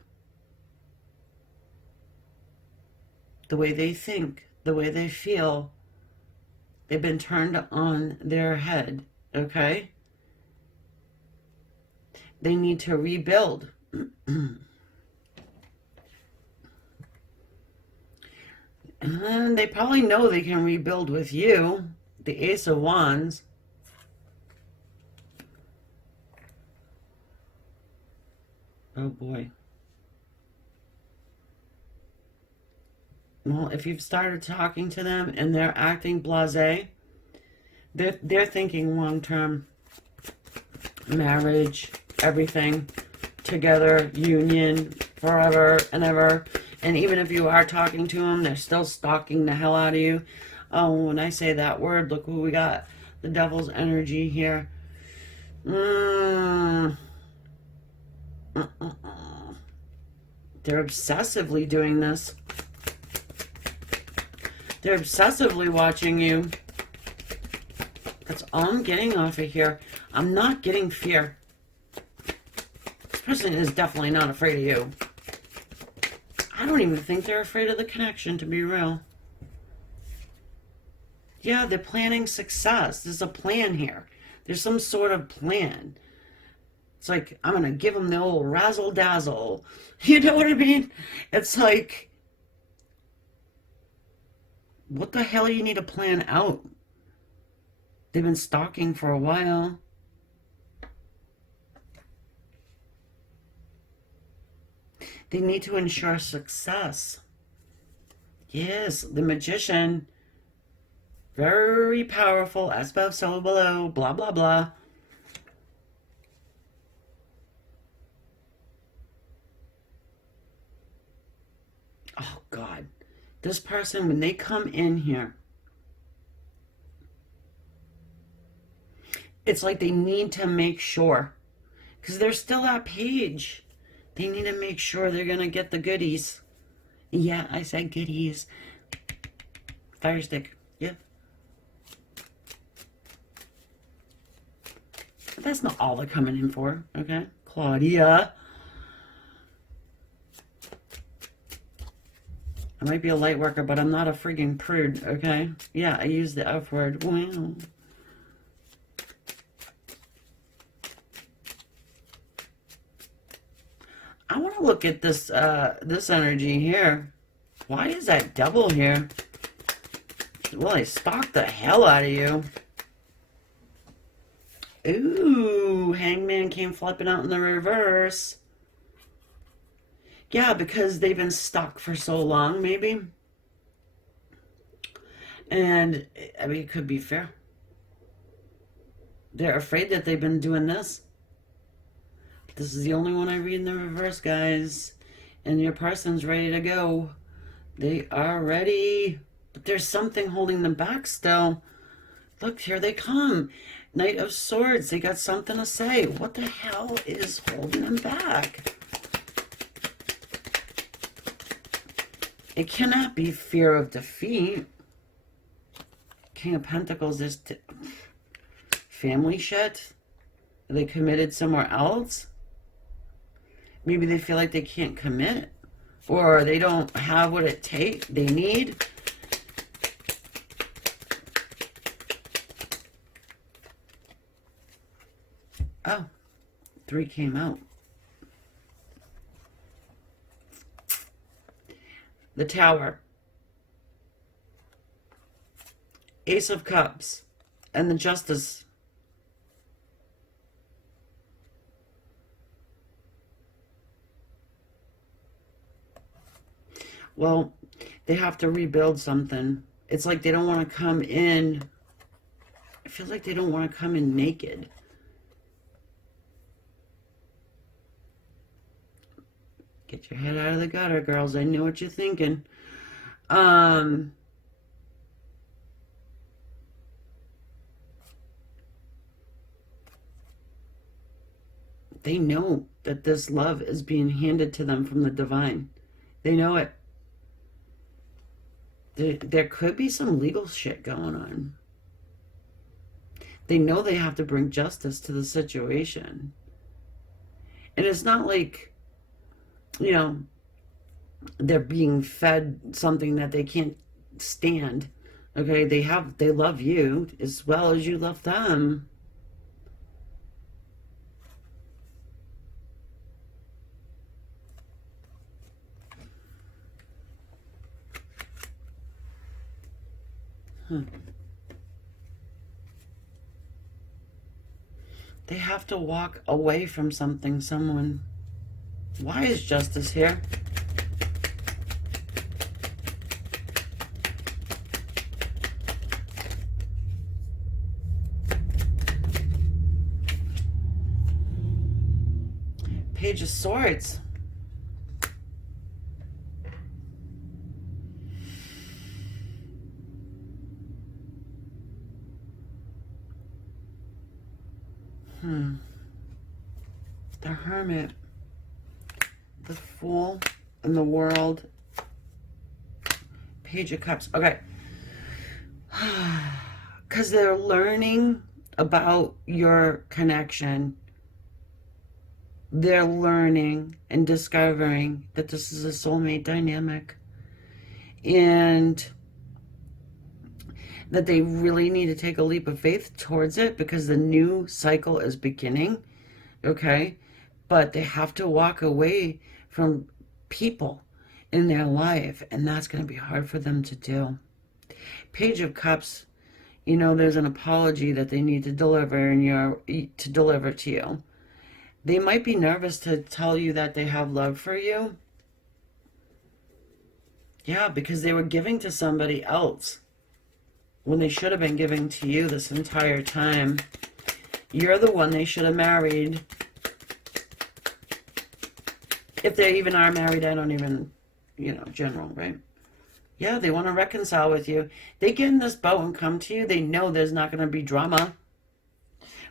The way they think, the way they feel, they've been turned on their head, okay? They need to rebuild. And they probably know they can rebuild with you, the Ace of Wands. Oh boy. Well, if you've started talking to them and they're acting blasé, they're thinking long-term marriage, everything together, union, forever and ever. And even if you are talking to them, they're still stalking the hell out of you. Oh, when I say that word, look who we got. The devil's energy here. They're obsessively doing this. They're obsessively watching you. That's all I'm getting off of here. I'm not getting fear. This person is definitely not afraid of you. I don't even think they're afraid of the connection, to be real. Yeah, they're planning success. There's a plan here. There's some sort of plan. It's like, I'm going to give them the old razzle-dazzle. You know what I mean? It's like, what the hell you need to plan out? They've been stalking for a while. They need to ensure success. Yes, the Magician. Very powerful. As above, so below. Blah, blah, blah. Oh, God. This person, when they come in here, it's like they need to make sure. Because they're still at page. They need to make sure they're going to get the goodies. Yeah, I said goodies. Fire stick. Yep. But that's not all they're coming in for, okay? Claudia. I might be a light worker, but I'm not a frigging prude, okay? Yeah, I use the F word. Wow. I want to look at this this energy here. Why is that double here? Well, I stalked the hell out of you. Ooh, Hangman came flipping out in the reverse. Yeah, because they've been stuck for so long, maybe. And, I mean, it could be fair. They're afraid that they've been doing this. This is the only one I read in the reverse, guys. And your person's ready to go. They are ready. But there's something holding them back still. Look, here they come. Knight of Swords. They got something to say. What the hell is holding them back? It cannot be fear of defeat. King of Pentacles is family shit. Are they committed somewhere else? Maybe they feel like they can't commit. Or they don't have what they need. Oh, 3 came out. The Tower. Ace of Cups. And the Justice. Well, they have to rebuild something. It's like they don't want to come in. It feels like they don't want to come in naked. Get your head out of the gutter, girls. I know what you're thinking. They know that this love is being handed to them from the divine. They know it. There could be some legal shit going on. They know they have to bring justice to the situation. And it's not like, you know, they're being fed something that they can't stand. Okay, they love you as well as you love them. They have to walk away from something, someone. Why is justice here? Page of Swords. The Hermit, the Fool, and the World. Page of Cups. Okay. Because they're learning about your connection. They're learning and discovering that this is a soulmate dynamic. And that they really need to take a leap of faith towards it because the new cycle is beginning. Okay? But they have to walk away from people in their life, and that's going to be hard for them to do. Page of Cups, you know, there's an apology that they need to deliver to you. They might be nervous to tell you that they have love for you. Yeah, because they were giving to somebody else when they should have been giving to you this entire time. You're the one they should have married. If they even are married, I don't even, general, right? Yeah, they want to reconcile with you. They get in this boat and come to you. They know there's not going to be drama.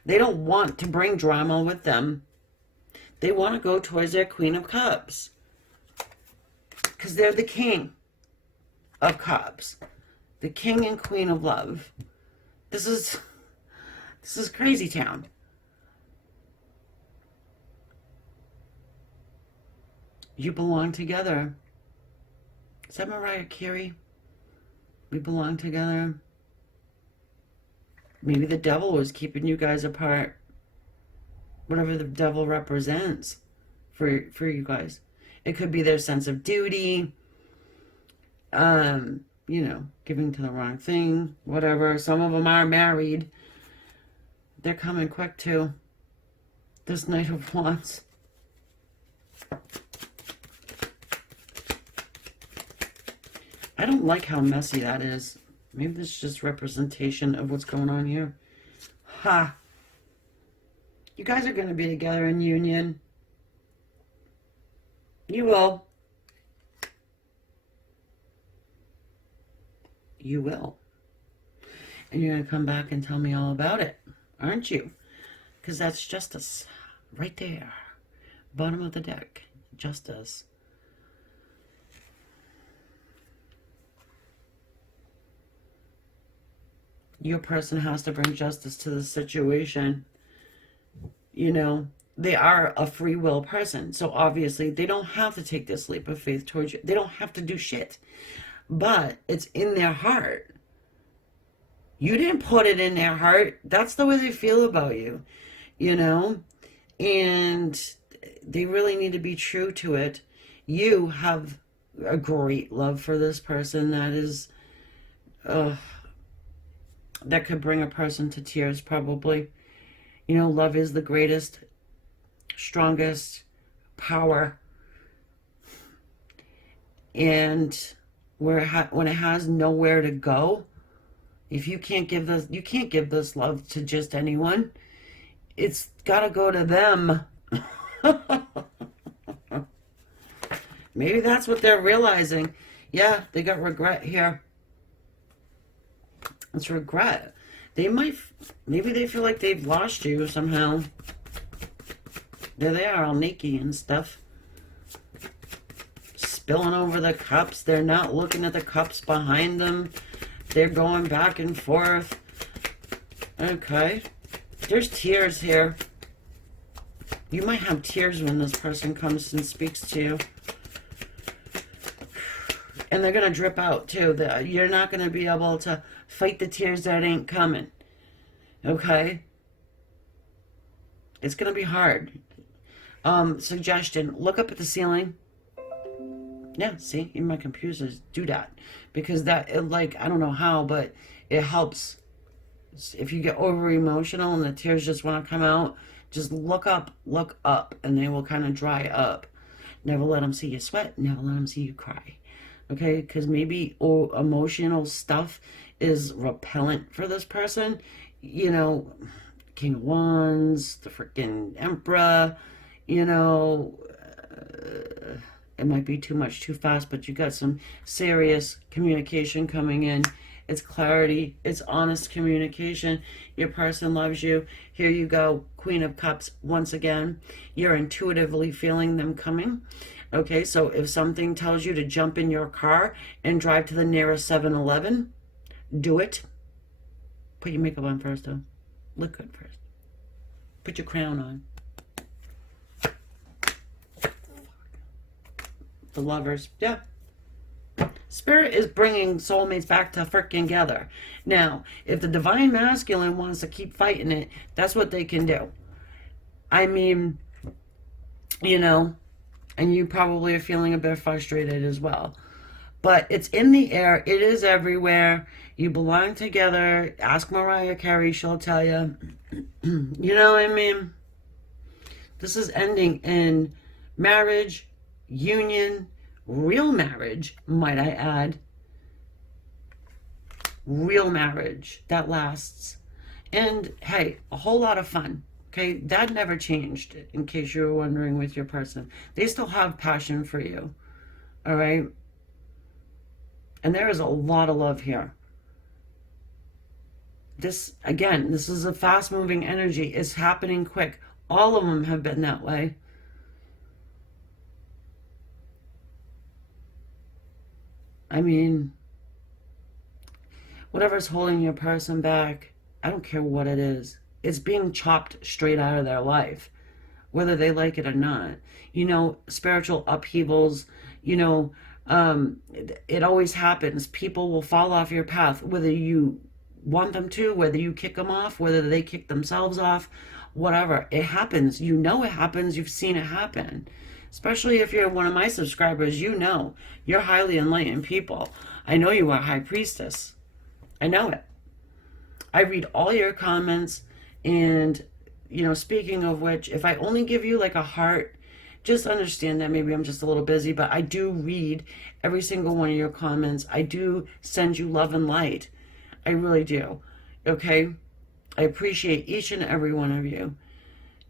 They don't want to bring drama with them. They want to go towards their Queen of Cups. Because they're the King of Cups. The King and Queen of Love. This is crazy town. You belong together. Is that Mariah Carey? We belong together. Maybe the devil was keeping you guys apart. Whatever the devil represents for you guys. It could be their sense of duty. Giving to the wrong thing. Whatever. Some of them are married. They're coming quick too. This Knight of Wands. I don't like how messy that is. Maybe this is just representation of what's going on here. Ha! You guys are going to be together in union. You will. You will. And you're going to come back and tell me all about it, aren't you? Because that's justice right there. Bottom of the deck. Justice. Your person has to bring justice to the situation. You know, they are a free will person. So obviously they don't have to take this leap of faith towards you. They don't have to do shit. But it's in their heart. You didn't put it in their heart. That's the way they feel about you, you know? And they really need to be true to it. You have a great love for this person that is, that could bring a person to tears probably. You know, love is the greatest, strongest power. And when it has nowhere to go, if you can't give this love to just anyone. It's got to go to them. Maybe that's what they're realizing. Yeah, they got regret here. It's regret. Maybe they feel like they've lost you somehow. There they are, all naked and stuff. Spilling over the cups. They're not looking at the cups behind them. They're going back and forth. Okay. There's tears here. You might have tears when this person comes and speaks to you. And they're going to drip out too. You're not going to be able to fight the tears that ain't coming. Okay? It's going to be hard. Suggestion, look up at the ceiling. Yeah, see, in my computer says do that. Because I don't know how, but it helps. If you get over emotional and the tears just want to come out, just look up, and they will kind of dry up. Never let them see you sweat, never let them see you cry. Okay, because maybe emotional stuff is repellent for this person. You know, King of Wands, the freaking Emperor, you know, it might be too much too fast, but you got some serious communication coming in. It's clarity. It's honest communication. Your person loves you. Here you go. Queen of Cups once again. You're intuitively feeling them coming. Okay, so if something tells you to jump in your car and drive to the nearest 7-Eleven, do it. Put your makeup on first, though. Look good first. Put your crown on. The lovers. Yeah. Spirit is bringing soulmates back to freaking together. Now, if the divine masculine wants to keep fighting it, that's what they can do. I mean, you know, and you probably are feeling a bit frustrated as well. But it's in the air. It is everywhere. You belong together. Ask Mariah Carey. She'll tell you. You know what I mean? This is ending in marriage, union, real marriage, might I add. Real marriage that lasts. And hey, a whole lot of fun. Okay, that never changed, in case you were wondering with your person. They still have passion for you. All right? And there is a lot of love here. This is a fast-moving energy. It's happening quick. All of them have been that way. I mean, whatever's holding your person back, I don't care what it is. It's being chopped straight out of their life, whether they like it or not. You know, spiritual upheavals, you know, it always happens. People will fall off your path, whether you want them to, whether you kick them off, whether they kick themselves off, whatever. It happens. You know it happens. You've seen it happen. Especially if you're one of my subscribers, you know. You're highly enlightened people. I know you are High Priestess. I know it. I read all your comments, and, you know, speaking of which, if I only give you like a heart, just understand that maybe I'm just a little busy, but I do read every single one of your comments. I do send you love and light. I really do. Okay? I appreciate each and every one of you.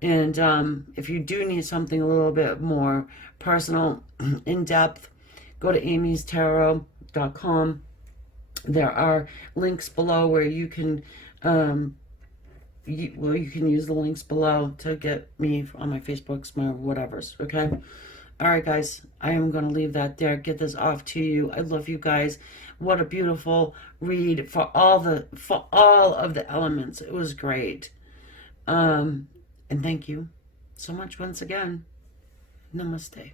And if you do need something a little bit more personal, in depth, go to amystarot.com. There are links below where you can you can use the links below to get me on my Facebooks, my whatevers, okay? All right, guys, I am going to leave that there. Get this off to you. I love you guys. What a beautiful read for all of the elements. It was great. And thank you so much once again. Namaste.